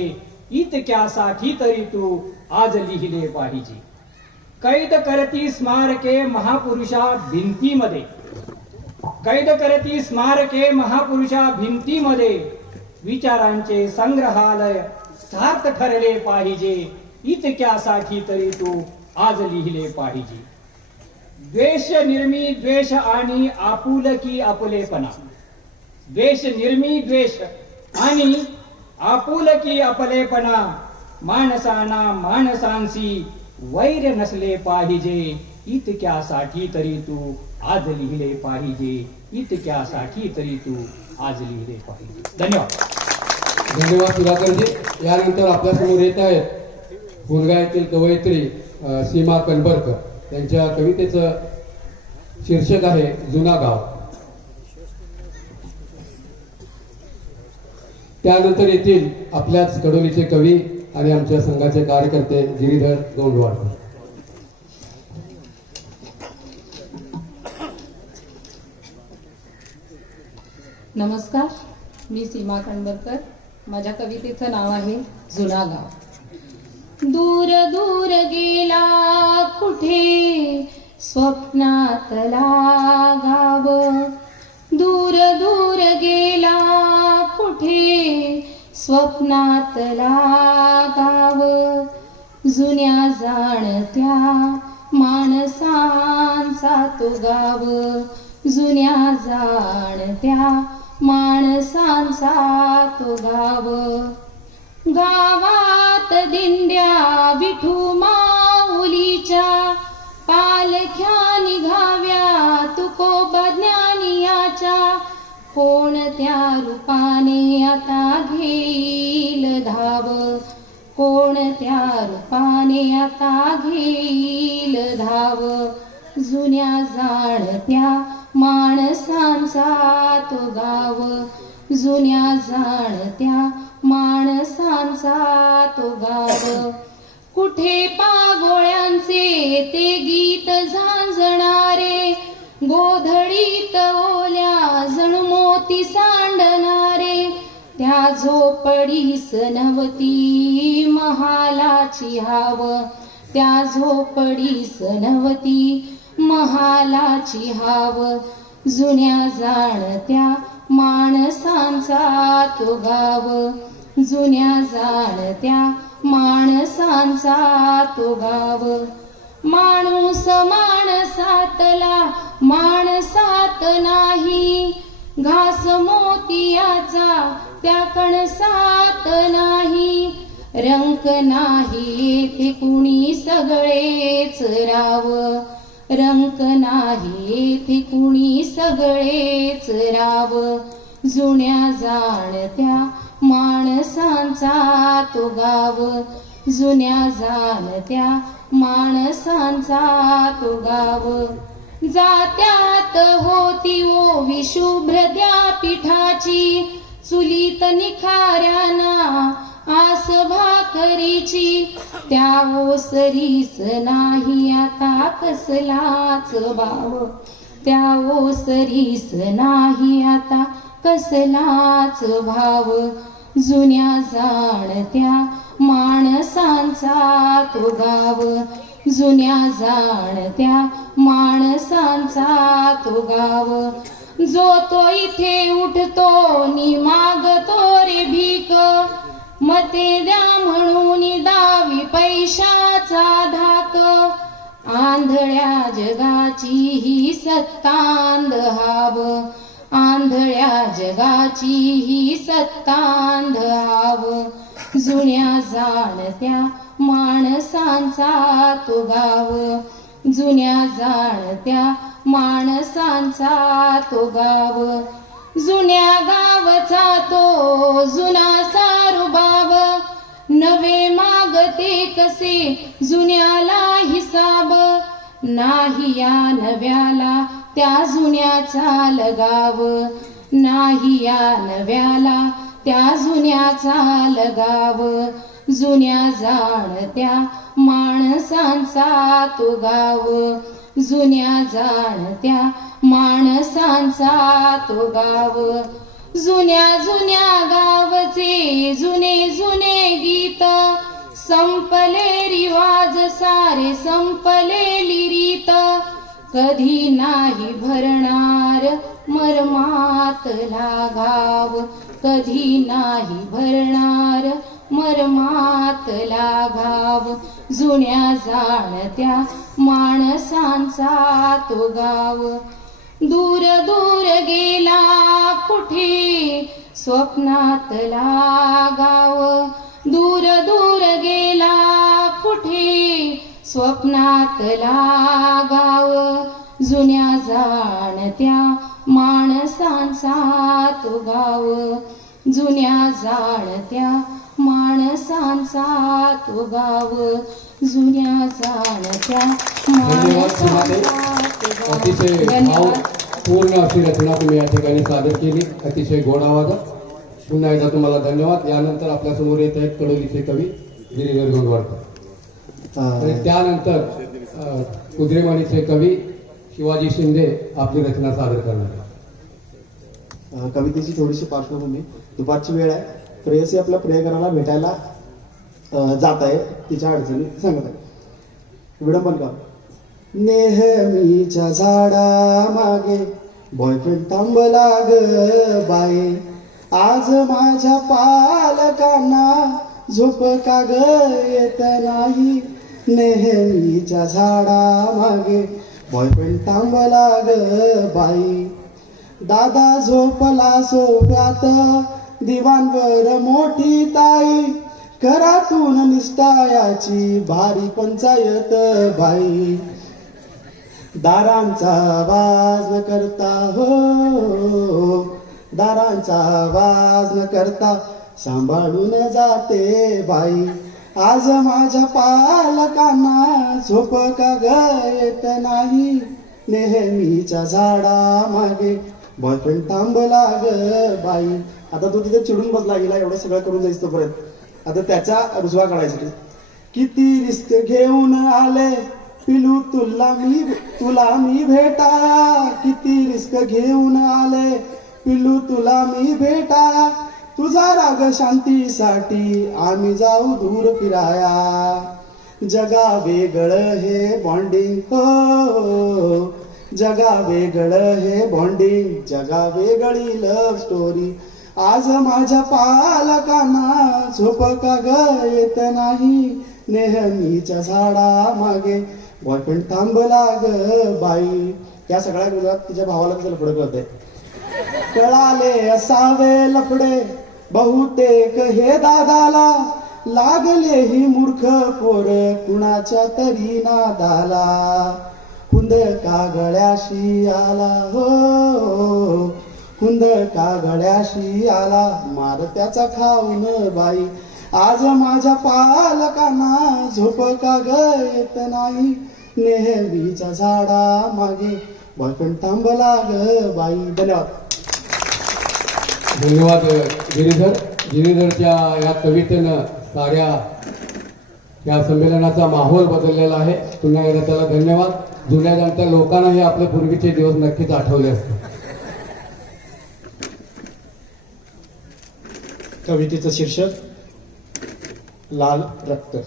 इतक्यासाठी तरी तू आज लिहिले पाहिजे. कैद करती स्मारके महापुरुषा भिंतीमध्ये. कैद करती स्मारके महापुरुषा भिंतीमध्ये. विचारांचे संग्रहालय सार्थ ठरले पाहिजे. इतक्यासाठी तरी तू आज लिहिले पाहिजे. द्वेष निर्मी द्वेष आणि आपुलकी आपलेपणा. द्वेष निर्मी द्वेष आणि आपुलकी आपलेपणा. माणसांना माणसांशी वैर नसले पाहिजे. इतक्यासाठी तरी तू आज लिहिले पाहिजे. इतक्यासाठी तरी तू आज लिहिले पाहिजे. धन्यवाद. धन्यवाद सुधाकरजी. यानंतर आपल्यासमोर येत आहेत मुलगा येथील कवयित्री सीमा कनबरकर. त्यांच्या कवितेचं शीर्षक आहे जुना गाव. त्यानंतर येथील आपल्याच कडोलीचे कवी आणि आमच्या संघाचे कार्यकर्ते गिरीधर गौंडवाडकर. नमस्कार, मी सीमा कणबरकर. माझ्या कवितेचं नाव आहे जुना गाव. दूर दूर गेला कुठे स्वप्नातला गाव. दूर दूर गेला कुठे स्वप्नातला गाव. जुन्या जाणत्या माणसांचा तो गाव. जुन्या जाणत्या माणसांचा तो गाव. गावात दिंड्या विठू माऊलीच्या पालख्या निघाव्या तुकोबा ज्ञानियाच्या. कोणत्या रूपाने आता घेईल धाव. कोणत्या रूपाने आता घेईल धाव, जुन्या जाणत्या माणसांचा तो गाव, जुन्या जाणत्या माणसांचा तो गाव. कुठे पागोळ्यांचे ते गीत झांजणारे, गोधडीत ओल्या जणू मोती सांडणारे, त्या झोपडीस नवती महालाची हाव, त्या झोपडीस नवती महालाची हाव, जुन्या जाणत्या माणसांचा तो गाव, जुन्या जाणत्या माणसांचा तो गाव. माणूस माणसातला माणसात नाही, घास मोतियाचा त्या कणसात नाही, रंक नाही येथे कुणी सगळेच राव, रंक नाही येथे कुणी सगळेच राव, जुन्या जाणत्या माणसांचा तो गाव, जुन्या जाणत्या माणसांचा तो गाव. जात्यात होती ओवी शुभ्र त्या पिठाची, चुलीत निखाऱ्याना आस भाकरीची, त्या ओसरीस नाही आता कसलाच भाव, त्या ओसरीस नाही आता कसलाच भाव, जुन्या जाणत्या माणसांचा तो गाव, जुन्या जाणत्या माणसांचा तो गाव. जो तो इथे उठतो नि मागतो रे भीक, मते द्या म्हणून दावी पैशाचा धाक, आंधळ्या जगाची ही सत्तांध हाव, आंधळ्या जगाची ही सत्तांध हाव, जुन्या जाणत्या माणसांचा तो गाव, जुन्या जाणत्या माणसांचा तो गाव. जुन्या गावचा तो जुना सारुबाब, नवे मागते कसे जुन्याला हिसाब, नाही या नव्याला त्या जुन्याचा लगाव, नाही या नव्याला त्या जुन्याचा लगाव, जुन्या जाणत्या माणसांचा तो गाव, जुन्या जाणत्या माणसांचा तो गाव. जुन्या जुन्या गावचे जुने जुने गीत, संपले रिवाज सारे संपलेली रीत, कधी नाही भरणार मरमातला घाव, कधी नाही भरणार मरमातला घाव, जुन्या जाणत्या माणसांचा तो गाव. दूर दूर गेला कुठे स्वप्नातला गाव, दूर दूर गेला कुठे स्वप्नातला गाव, जुन्या जाणत्या माणसांचा तो गाव, जुन्या जाणत्या माणसांचा तो गाव, जुन्या जाणत्या माणसांचा तो गाव. अतिशय भावपूर्ण अशी रचना तुम्ही या ठिकाणी सादर केली, अतिशय गोड आवाजात. पुन्हा एकदा तुम्हाला धन्यवाद. यानंतर आपल्या समोर येत आहेत कडोलीचे कवी गिरीधर गोंदवाडकर आणि त्यानंतर कुद्रेमाणीचे कवी शिवाजी शिंदे आपली रचना सादर करणार. कवितेची थोडीशी पार्श्वभूमी, दुपारची वेळ आहे, प्रेयसी आपल्या प्रियकराला भेटायला जात आहे, तिच्या अडचणी सांगत आहे. विडंबन का नेहमीच्या झाडा मागे बॉयफ्रेंड थांबला ग बाये, आज माझ्या पालकांना झोप का ग येत नाही, नेहमीच्या झाडा मागे बॉयफ्रेंड थांबला ग बाई, दादा झोपला सोप्यात दिवाणवर मोठी ताई, घरातून निष्ठायाची भारी पंचायत बाई, दारांचा आवाज न करता हो, दारांचा आवाज न करता सांभाळून जाते बाई, आज माझ्या पालकांना झोप का ग येत नाही, नेहमीच्या झाडा मागे बॉयफ्रेंड थांबला ग बाई. आता तो तिथे चिडून बसला, गेला एवढं सगळं करून जायचं तोपर्यंत. आता त्याचा रुजवा काढायसाठी किती रिस्क घेऊन आले पिलू तुला मी भेटाया, किती रिस्क घेऊन आले पिलू तुला मी भेटाया, तुझा राग शांतीसाठी आम्ही जाऊ दूर फिराया. जगा वेगळं हे बॉन्डिंग, हो जगा वेगळं हे बॉन्डिंग, जगा वेगळी लव्ह स्टोरी. आज माझ्या पालकांना झोप का ग येत नाही, नेहमीच्या झाडा मागे बॉयफ्रेंड थांबला ग बाई. या सगळ्या गुजरात तिच्या भावाला तिचं लफडं कळतंय. कळाले असावे लफडे बहुतेक हे दादाला, लागले ही मूर्ख पोर कुणाच्या तरी नादाला. हुंद का गळ्याशी आला, हो हुंद का गळ्याशी आला, मार त्याचा खाऊन बाई. आज माझ्या पालकांना झोप का ग येत नाही, नेहमीच्या झाडा मागे बॉयफ्रेंड थांबला ग बाई. धन्यवाद. धन्यवाद गिरीधर. गिरीधरच्या या कवितेनं साऱ्या या संमेलनाचा माहोल बदललेला आहे. पुन्हा एकदा त्याला धन्यवाद. जुन्या जाणत्या लोकांनाही आपले पूर्वीचे दिवस नक्कीच आठवले असते. कवितेचं शीर्षक लाल रक्त.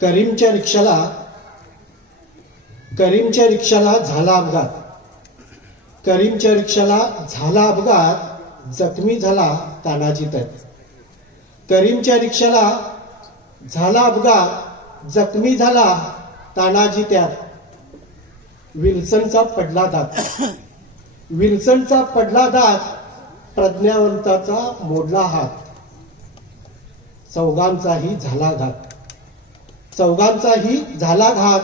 करीमच्या रिक्षाला झाला अपघात, करीमच्या रिक्षाला झाला अपघात, जखमी झाला तानाजी त्यात. करीमच्या रिक्षाला झाला अपघात, जखमी झाला तानाजी त्यात. विल्सनचा पडला दात, विल्सनचा पडला दात, प्रज्ञावंताचा मोडला हात. चौघांचाही झाला घात, चौघांचाही झाला घात.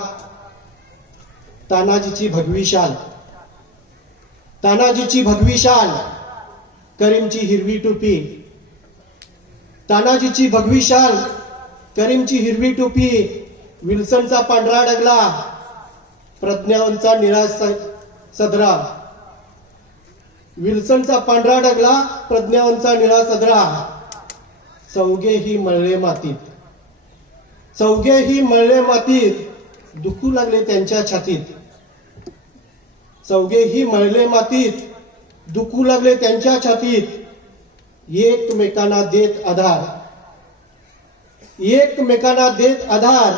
तानाजीची भगवी शाल, तानाजीची भगवी शाल, करीमची हिरवी टोपी. तानाजीची भगवी शाल, करीमची हिरवी टोपी. विल्सनचा पांढरा डगला, प्रज्ञावंतचा निळा सदरा. विल्सनचा पांढरा डगला, प्रज्ञावंतचा निळा सदरा. चौघेही मळले मातीत, चौघेही मळले मातीत, दुखू लागले त्यांच्या छातीत. चौघेही मळले मातीत, दुखू लागले त्यांच्या छातीत. एकमेकांना देत आधार, एकमेकांना देत आधार,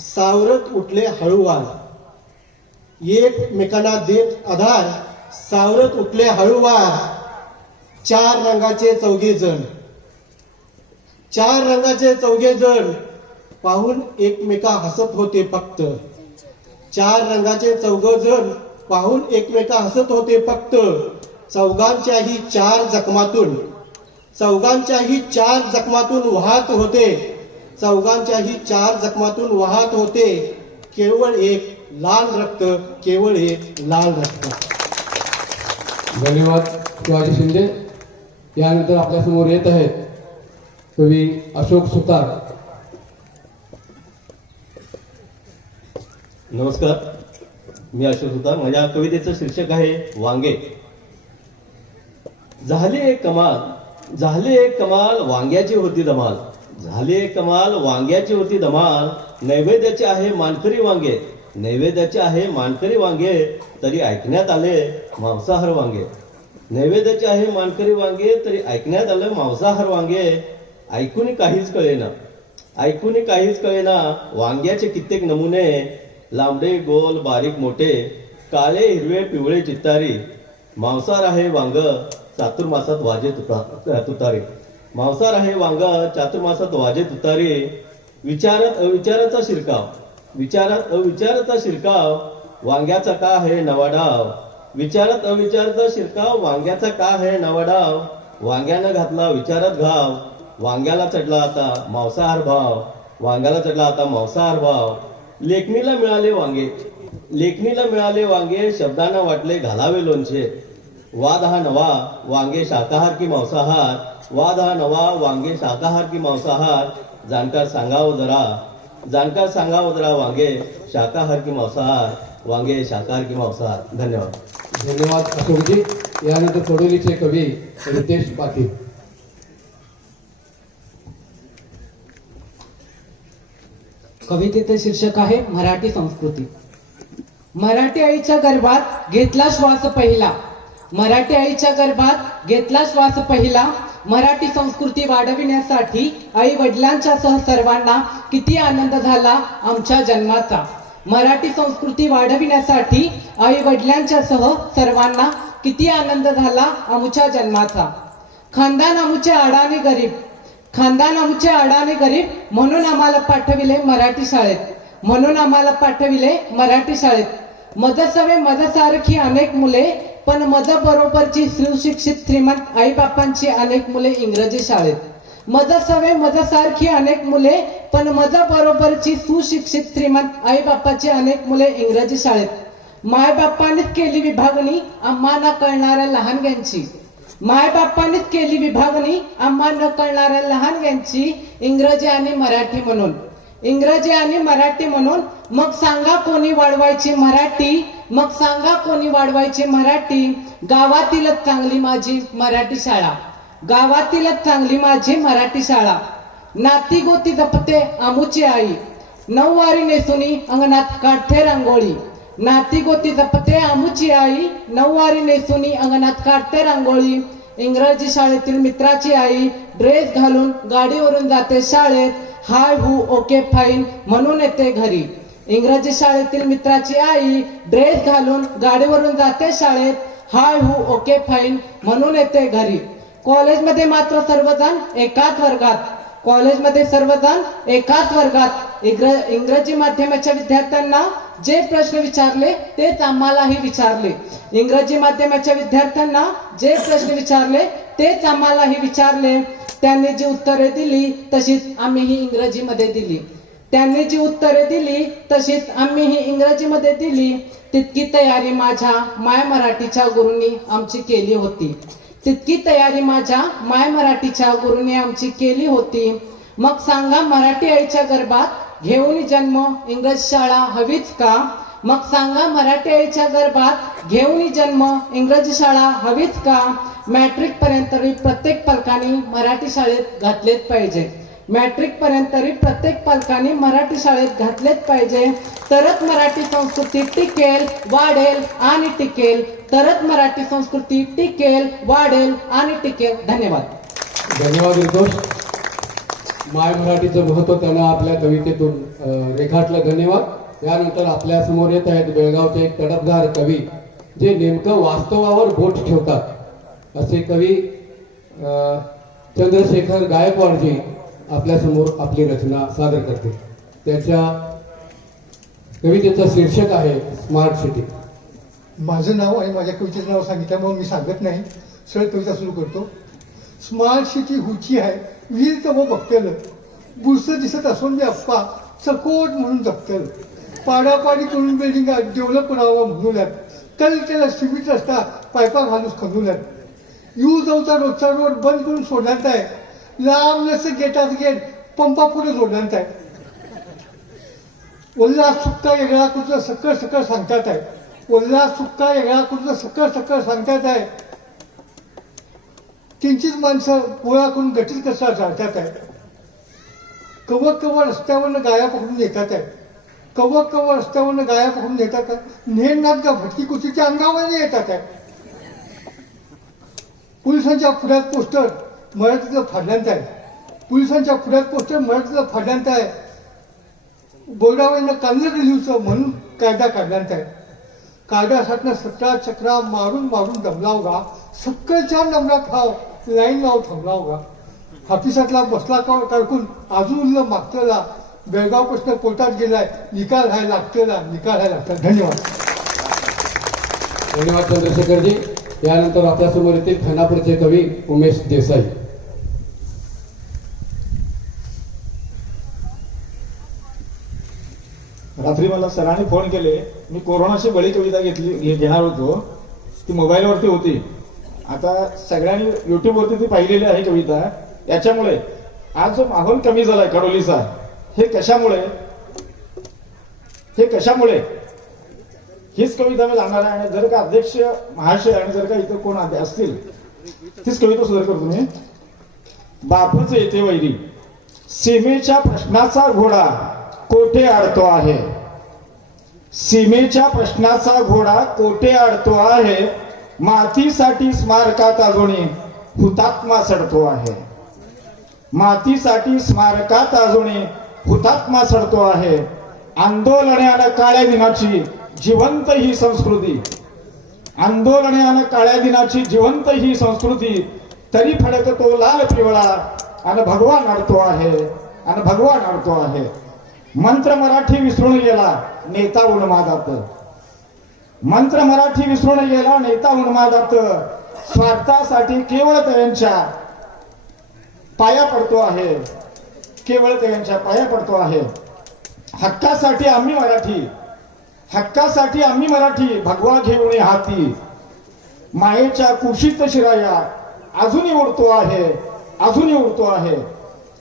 सावरत उठले हळूवार. एकमेकांना देत आधार, सावरत उठले हळूवार. चार रंगाचे चौघे जण, चार रंगाचे चौघे जण, पाहून एकमेका हसत होते फक्त. चार रंगाचे चौघ जण पाहून एकमेका हसत होते फक्त. चौघांच्याही चार जखमातून, चौघांच्याही चार जखमातून वाहत होते, चौघांच्याही चार जखमातून वाहत होते. केवळ एक लाल रक्त, केवळ एक लाल रक्त. धन्यवाद शिवाजी शिंदे. यानंतर आपल्यासमोर येत आहेत कवी अशोक सुतार. नमस्कार, मी अशोक सुतार. माझ्या कवितेचं शीर्षक आहे वांगे. झाली एक कमाल, झाली एक कमाल, वांग्याची होती धमाल. झाली एक कमाल, वांग्याची होती धमाल. नैवेद्याचे आहे मानकरी वांगे, नैवेद्याचे आहे मानकरी वांगे, तरी ऐकण्यात आले मांसाहार वांगे. नैवेद्याचे आहे मानकरी वांगे, तरी ऐकण्यात आलं मांसाहार वांगे. ऐकून काहीच कळेना, ऐकून काहीच कळेना. वांग्याचे कित्येक नमुने, लांबडे गोल बारीक मोठे, काळे हिरवे पिवळे चित्तारी. मांसाहार आहे वांग, चातुर्मासात वाजे तुतारे. मांसाहार आहे वांग, चातुर्मासात वाजे तुतारे. विचारात अविचाराचा शिरकाव, विचारात अविचाराचा शिरकाव, वांग्याचा का आहे नवा डाव. विचारात अविचाराचा शिरकाव, वांग्याचा का आहे नवा डाव. वांग्यानं घातला विचारात घाव, वांग्याला चढला आता मांसाहार भाव. वांग्याला चढला आता मांसाहार भाव. लेखणीला मिळाले वांगे, लेखणीला मिळाले वांगे, शब्दांना वाटले घालावे लोणचे. वाद हा नवा वांगे शाकाहार की मांसाहार, वाद हा नवा वांगे शाकाहार की मांसाहार, जाणकार सांगावं जरा वांगे शाकाहार की मांसाहार, वांगे शाकाहार की मांसाहार. धन्यवाद. धन्यवाद अशोकजी. यानंतर कडोलीचे कवी रितेश पाटील. कवितेचं शीर्षक आहे मराठी संस्कृती. मराठी आईच्या गर्भात घेतला श्वास पहिला, मराठी आईच्या गर्भात घेतला श्वास पहिला. मराठी संस्कृती वाढविण्यासाठी आई वडिलांच्या सह सर्वांना किती आनंद झाला आमच्या जन्माचा. मराठी संस्कृती वाढविण्यासाठी आई वडिलांच्या सह सर्वांना किती आनंद झाला आमच्या जन्माचा. खानदान आमुचे अडाणी गरीब, खानदान आमुचे अडाणी गरीब, म्हणून आम्हाला पाठविले मराठी शाळेत, म्हणून आम्हाला पाठविले मराठी शाळेत. मजसवे मजसारखी अनेक मुले, पण मज बरोबरची सुशिक्षित श्रीमंत आई बापांची अनेक मुले इंग्रजी शाळेत. मजसवे मजसारखी अनेक मुले, पण मज बरोबरची सुशिक्षित श्रीमंत आई बापाची अनेक मुले इंग्रजी शाळेत. मायबापांनीच केली विभागणी आम्हा न कळणाऱ्या लहानग्यांची, मायबापांनीच केली विभागणी आम्हा न कळणाऱ्या लहानग्यांची. इंग्रजी आणि मराठी म्हणून, इंग्रजी आणि मराठी म्हणून. मग सांगा कोणी वाढवायची मराठी, मग सांगा कोणी वाढवायची मराठी. गावातीलच चांगली माझी मराठी शाळा, गावातीलच चांगली माझी मराठी शाळा. नाती गोती जपते आमुची आई, नऊवारी नेसुनी अंगणात काढते रांगोळी. नाती गोती जपते आमुची आई, नऊवारी नेसुनी अंगणात काढते रांगोळी. इंग्रजी शाळेतील मित्राची आई ड्रेस घालून गाडीवरून जाते शाळेत, हाय हू ओके फाईन म्हणून येते घरी. इंग्रजी शाळेतील मित्राची आई ड्रेस घालून गाडीवरून जाते शाळेत, हाय हू ओके फाईन म्हणून येते घरी. कॉलेजमध्ये मात्र सर्वजण एकाच वर्गात, कॉलेजमध्ये सर्वजण एकाच वर्गात. इंग्रजी माध्यमाच्या विद्यार्थ्यांना जे प्रश्न विचारले तेच आम्हालाही विचारले, इंग्रजी माध्यमाच्या विद्यार्थ्यांना जे प्रश्न विचारले तेच आम्हालाही विचारले. त्यांनी जी उत्तरे दिली तशीच आम्हीही इंग्रजीमध्ये दिली, त्यांनी जी उत्तरे दिली तशीच आम्हीही इंग्रजीमध्ये दिली. तितकी तयारी माझ्या माय मराठीच्या गुरूंनी आमची केली होती, तितकी तयारी माझ्या माय मराठीच्या गुरूंनी आमची केली होती. मग सांगा मराठी आईच्या गर्भात घेऊन जन्म इंग्रज शाळा हवीच का. मग सांगा मराठी आईच्या गर्भात घेऊन जन्म इंग्रजी शाळा हवीच का. मॅट्रिक पर्यंत तरी प्रत्येक पालकांनी मराठी शाळेत घातलेच पाहिजे, मॅट्रिक पर्यंत तरी प्रत्येक पालकांनी मराठी शाळेत घातलेच पाहिजे. तरच मराठी संस्कृती टिकेल, वाढेल आणि टिकेल, तरच मराठी संस्कृती टिकेल, वाढेल आणि टिकेल. धन्यवाद. धन्यवाद रितोष. माय मराठीचं महत्व त्यानं आपल्या कवितेतून रेखाटलं. धन्यवाद. यानंतर आपल्या समोर येत आहेत बेळगावचे एक तडफदार कवी, जे नेमकं वास्तवावर बोट ठेवतात असे कवी चंद्रशेखर गायकवाडजी आपल्या समोर आपली रचना सादर करते. त्याच्या कवितेचं शीर्षक आहे स्मार्ट सिटी. माझं नाव आणि माझ्या कवितेचं नाव सांगितल्यामुळे मी सांगत नाही, सरळ कविता सुरू करतो. स्मार्ट सिटी हुची आहे वीर तव बघतेल, बुरस दिसत असून बी अप्पा सकोट म्हणून जगतेल. पाडापाडी करून बिल्डिंग डेव्हलप करावं म्हणूल्यात, तरी त्याला सिमेंट रस्ता पायपा घालूच खणूल्यात. जाऊचा रोजचा रोड बंद करून सोडण्यात आहे, लांब नसं गेटात गेट पंपा पुढे जोडण्यात आहे. उल्हास सुक्का वेगळा कुठलं सकळ सकळ सांगतात आहे, उल्हास सुक्का वेगळा कुठलं सकळ सकळ सांगतात आहे. त्यांचीच माणसं गोळा करून गटीत कसा जाळतात आहे. कवक कवक रस्त्यावरनं गाया पकडून येतात आहे, कवक कवक रस्त्यावरनं गाया पकडून येतात आहे. नेहनात का भटकी कुशीच्या अंगावर येतात आहे. पोलिसांच्या पुढ्यात पोस्टर मराठीचं फाडण्यात आहे, पोलिसांच्या पुढ्यात पोस्टर मराठीचं फाडण्यात आहे. बोर्डावरनं कांदळ लिहूचं म्हणून कायदा काढण्यात आहे. कायद्यासाठी 17 चक्रा मारून मारून दमलावगा, सक्कलच्या नंबरात खाव लाईन लाव थांबलावगा. हापिसातला बसला काढून अजून उरलं मागतेला, बेळगाव प्रश्न कोर्टात गेलाय, निकाल हाय लागतेला, निकाल हाय लागतात. धन्यवाद. धन्यवाद चंद्रशेखरजी. यानंतर आपल्यासमोर येतील खानापूरचे कवी उमेश देसाई. रात्री मला सरांनी फोन केले, मी कोरोनाची बळी कविता घेणार होतो, ती मोबाईलवरती होती. आता सगळ्यांनी युट्यूब वरती ती पाहिलेली आहे कविता. याच्यामुळे आज जो माहोल कमी झालाय कडोलीचा, हे कशामुळे हीच कविता मी जाणार आहे. आणि जर का अध्यक्ष महाशय आणि जर का इतर कोण असतील, तीच कविता सुधार करतो मी. बापच येते वैरी, सीमेच्या प्रश्नाचा घोडा कोठे अडतो आहे. सीमेच्या प्रश्नाचा घोडा कोठे अडतो आहे. मातीसाठी स्मारकात अजूनही हुतात्मा सडतो आहे. मातीसाठी स्मारकात अजूनही हुतात्मा सडतो आहे. आंदोलने आणि काळ्या दिनाची जिवंत ही संस्कृती, आंदोलने आणि काळ्या दिनाची जिवंत ही संस्कृती, तरी फडकतो लाल पिवळा आणि भगवान अडतो आहे, आणि भगवान अडतो आहे. मंत्र मराठी विसरून गेला नेता उन्मादात, मंत्र मराठी विसरून गेला नेता उन्मादात. स्वार्थासाठी केवळ त्यांच्या पाया पडतो आहे, केवळ त्यांच्या पाया पडतो आहे. हक्कासाठी आम्ही मराठी, हक्कासाठी आम्ही मराठी, भगवा घेऊन हाती. मायेच्या कुशीत शिराया अजूनही उडतो आहे, अजूनही उडतो आहे.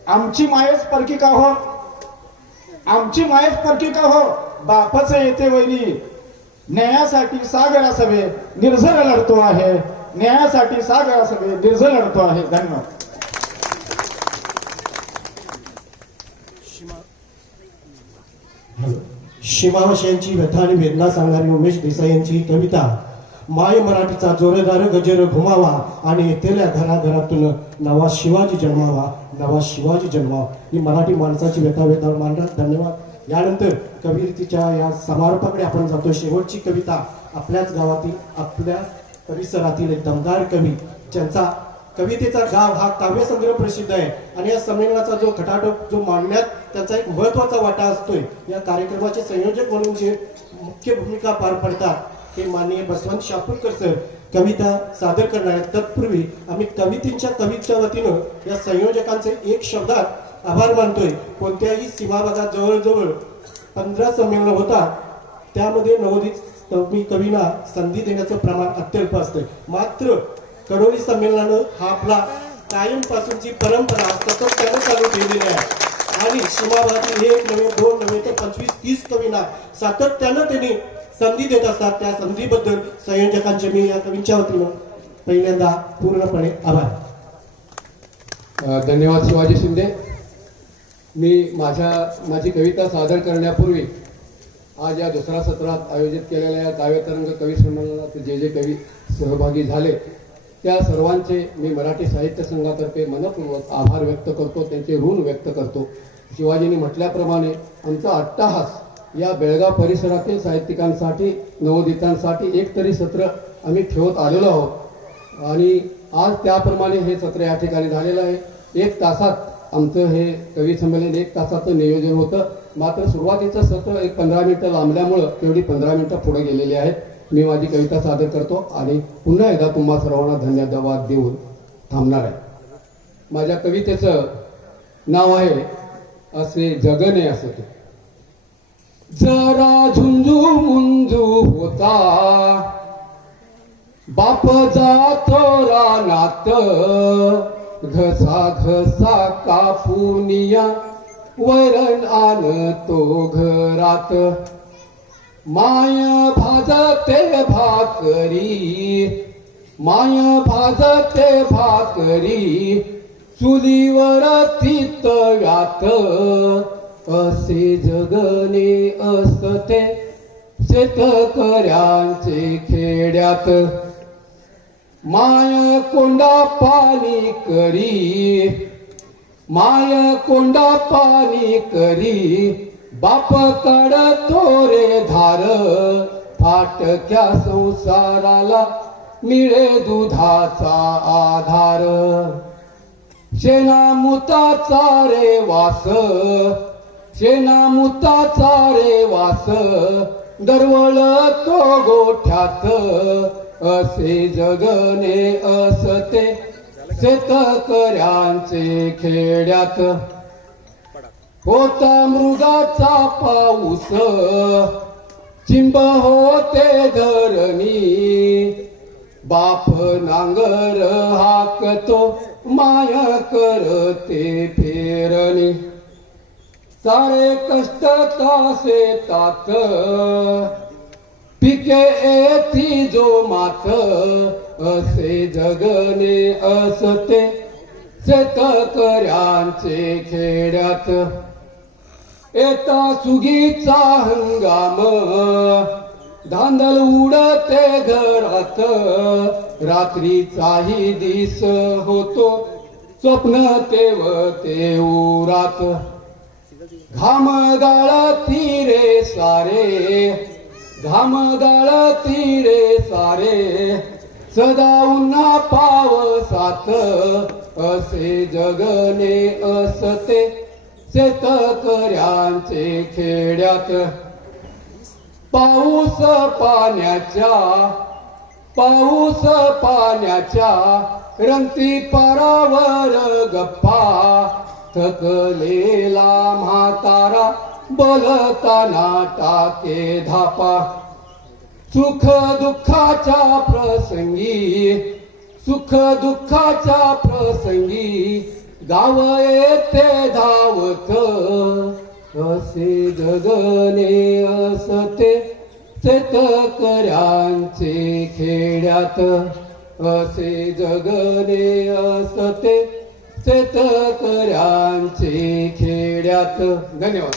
आमची मायेच परकी का हो, आमची मायेच परकी का हो. बापच येते वैरी, न्यायासाठी सागर असावे निर्झर लढतो आहे. न्यायासाठी सागर असावे निर्झर लढतो आहे. धन्यवाद. शिमावशांची व्यथा आणि वेदना सांगणारी उमेश देसाई यांची ही कविता. माय मराठीचा जोरदार गजर घुमावा आणि येथेल्या घराघरातून नवा शिवाजी जन्मावा, नवा शिवाजी जन्मावा, ही मराठी माणसाची व्यथा वेदना मांडणार. धन्यवाद. यानंतर कवितेच्या या समारोपाकडे आपण जातो. शेवटची कविता आपल्याच गावातील, आपल्या परिसरातील एक दमदार कवी, ज्यांचा कवितेचा गाव हा काव्यसंग्रह प्रसिद्ध आहे. आणि या संमेलनाचा जो खटाटोप जो मांडण्यात त्यांचा एक महत्वाचा वाटा असतोय. या कार्यक्रमाचे संयोजक म्हणून जे मुख्य भूमिका पार पडतात हे माननीय बसवंत शापूरकर सर कविता सादर करणार आहेत. तत्पूर्वी आम्ही कवीच्या वतीनं या संयोजकांचे एक शब्दात आभार मानतोय. कोणत्याही सीमा भागात जवळजवळ 15 संमेलन होतात, त्यामध्ये नवोदित कवींना संधी देण्याचं प्रमाण अत्यल्प असतंय. मात्र कडोली संमेलनानं हा आपला कायमपासूनची परंपरा सातत्यानं चालू ठेवलेली आहे. आणि सीमा भागातील 1 नव्हे 2 नव्हे तर 25-30 कवींना सातत्यानं त्यांनी संधी देत असतात. त्या संधीबद्दल संयोजकांचे मी या कवींच्या वतीनं पहिल्यांदा पूर्णपणे आभार. धन्यवाद शिवाजी शिंदे. मी माझी कविता सादर करण्यापूर्वी आज या दुसऱ्या सत्रात आयोजित केलेल्या या काव्यतरंग कवी संमेलनात जे कवी सहभागी झाले त्या सर्वांचे मी मराठी साहित्य संघातर्फे मनपूर्वक आभार व्यक्त करतो, त्यांचे ऋण व्यक्त करतो. शिवाजींनी म्हटल्याप्रमाणे आमचा अट्टाहास या बेळगाव परिसरातील साहित्यिकांसाठी, नवोदितांसाठी एक तरी सत्र आम्ही ठेवत आलेलो आहोत आणि आज त्याप्रमाणे हे सत्र या ठिकाणी झालेलं आहे. 1 तासात आमचं हे कवी संमेलन 1 तासाचं नियोजन होतं. मात्र सुरुवातीचं सत्र एक 15 मिनिटं लांबल्यामुळं तेवढी 15 मिनिटं पुढे गेलेली आहेत. मी माझी कविता सादर करतो आणि पुन्हा एकदा तुम्हा सर्वांना धन्यवाद देऊन थांबणार आहे. माझ्या कवितेचं नाव आहे असे जगणे असते. जरा झुंजू मुंजू होता बाप जातो रानात, घसा घसा कापूनिया वरण आणतो घरात. माय भाजते भाकरी, माय भाजते भाकरी, चुलीवर तितव्यात. असे जगणे असते शेतकऱ्यांचे खेड्यात. माय कोंडा पाणी करी, माय कोंडा पाणी करी, बाप काढतो रे धार. फाटक्या संसाराला मिळे दुधाचा आधार. शेणा मुताचा रे वास, शेणा मुताचा रे वास, दरवळतो गोठ्यात. असे जगणे असते शेतकऱ्यांचे खेड्यात. होता मृगाचा पाऊस, चिंब होते धरणी, बाप नांगर हाकतो माया करते फेरणी सारे कष्ट तासे तात पिके येती जो मात असे जगणे असते शेतकऱ्यांचे खेड्यात येता सुगीचा हंगाम धांदल उडते घरात रात्रीचाही दिस होतो स्वप्न तेवते उरात घाम गाळती रे सारे घाम गाळती रे सारे सदा उन्हा पावसात असे जगणे असते शेतकऱ्यांचे खेड्यात पाऊस पाण्याच्या रंगती पारावर गप्पा थकलेला म्हातारा बोलताना टाके धापा सुख दुःखाच्या प्रसंगी गाव येते धावत असे जगणे असते शेतकऱ्यांचे खेड्यात असे जगणे असते शेतकऱ्यांचे खेड्यात. धन्यवाद.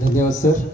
धन्यवाद सर.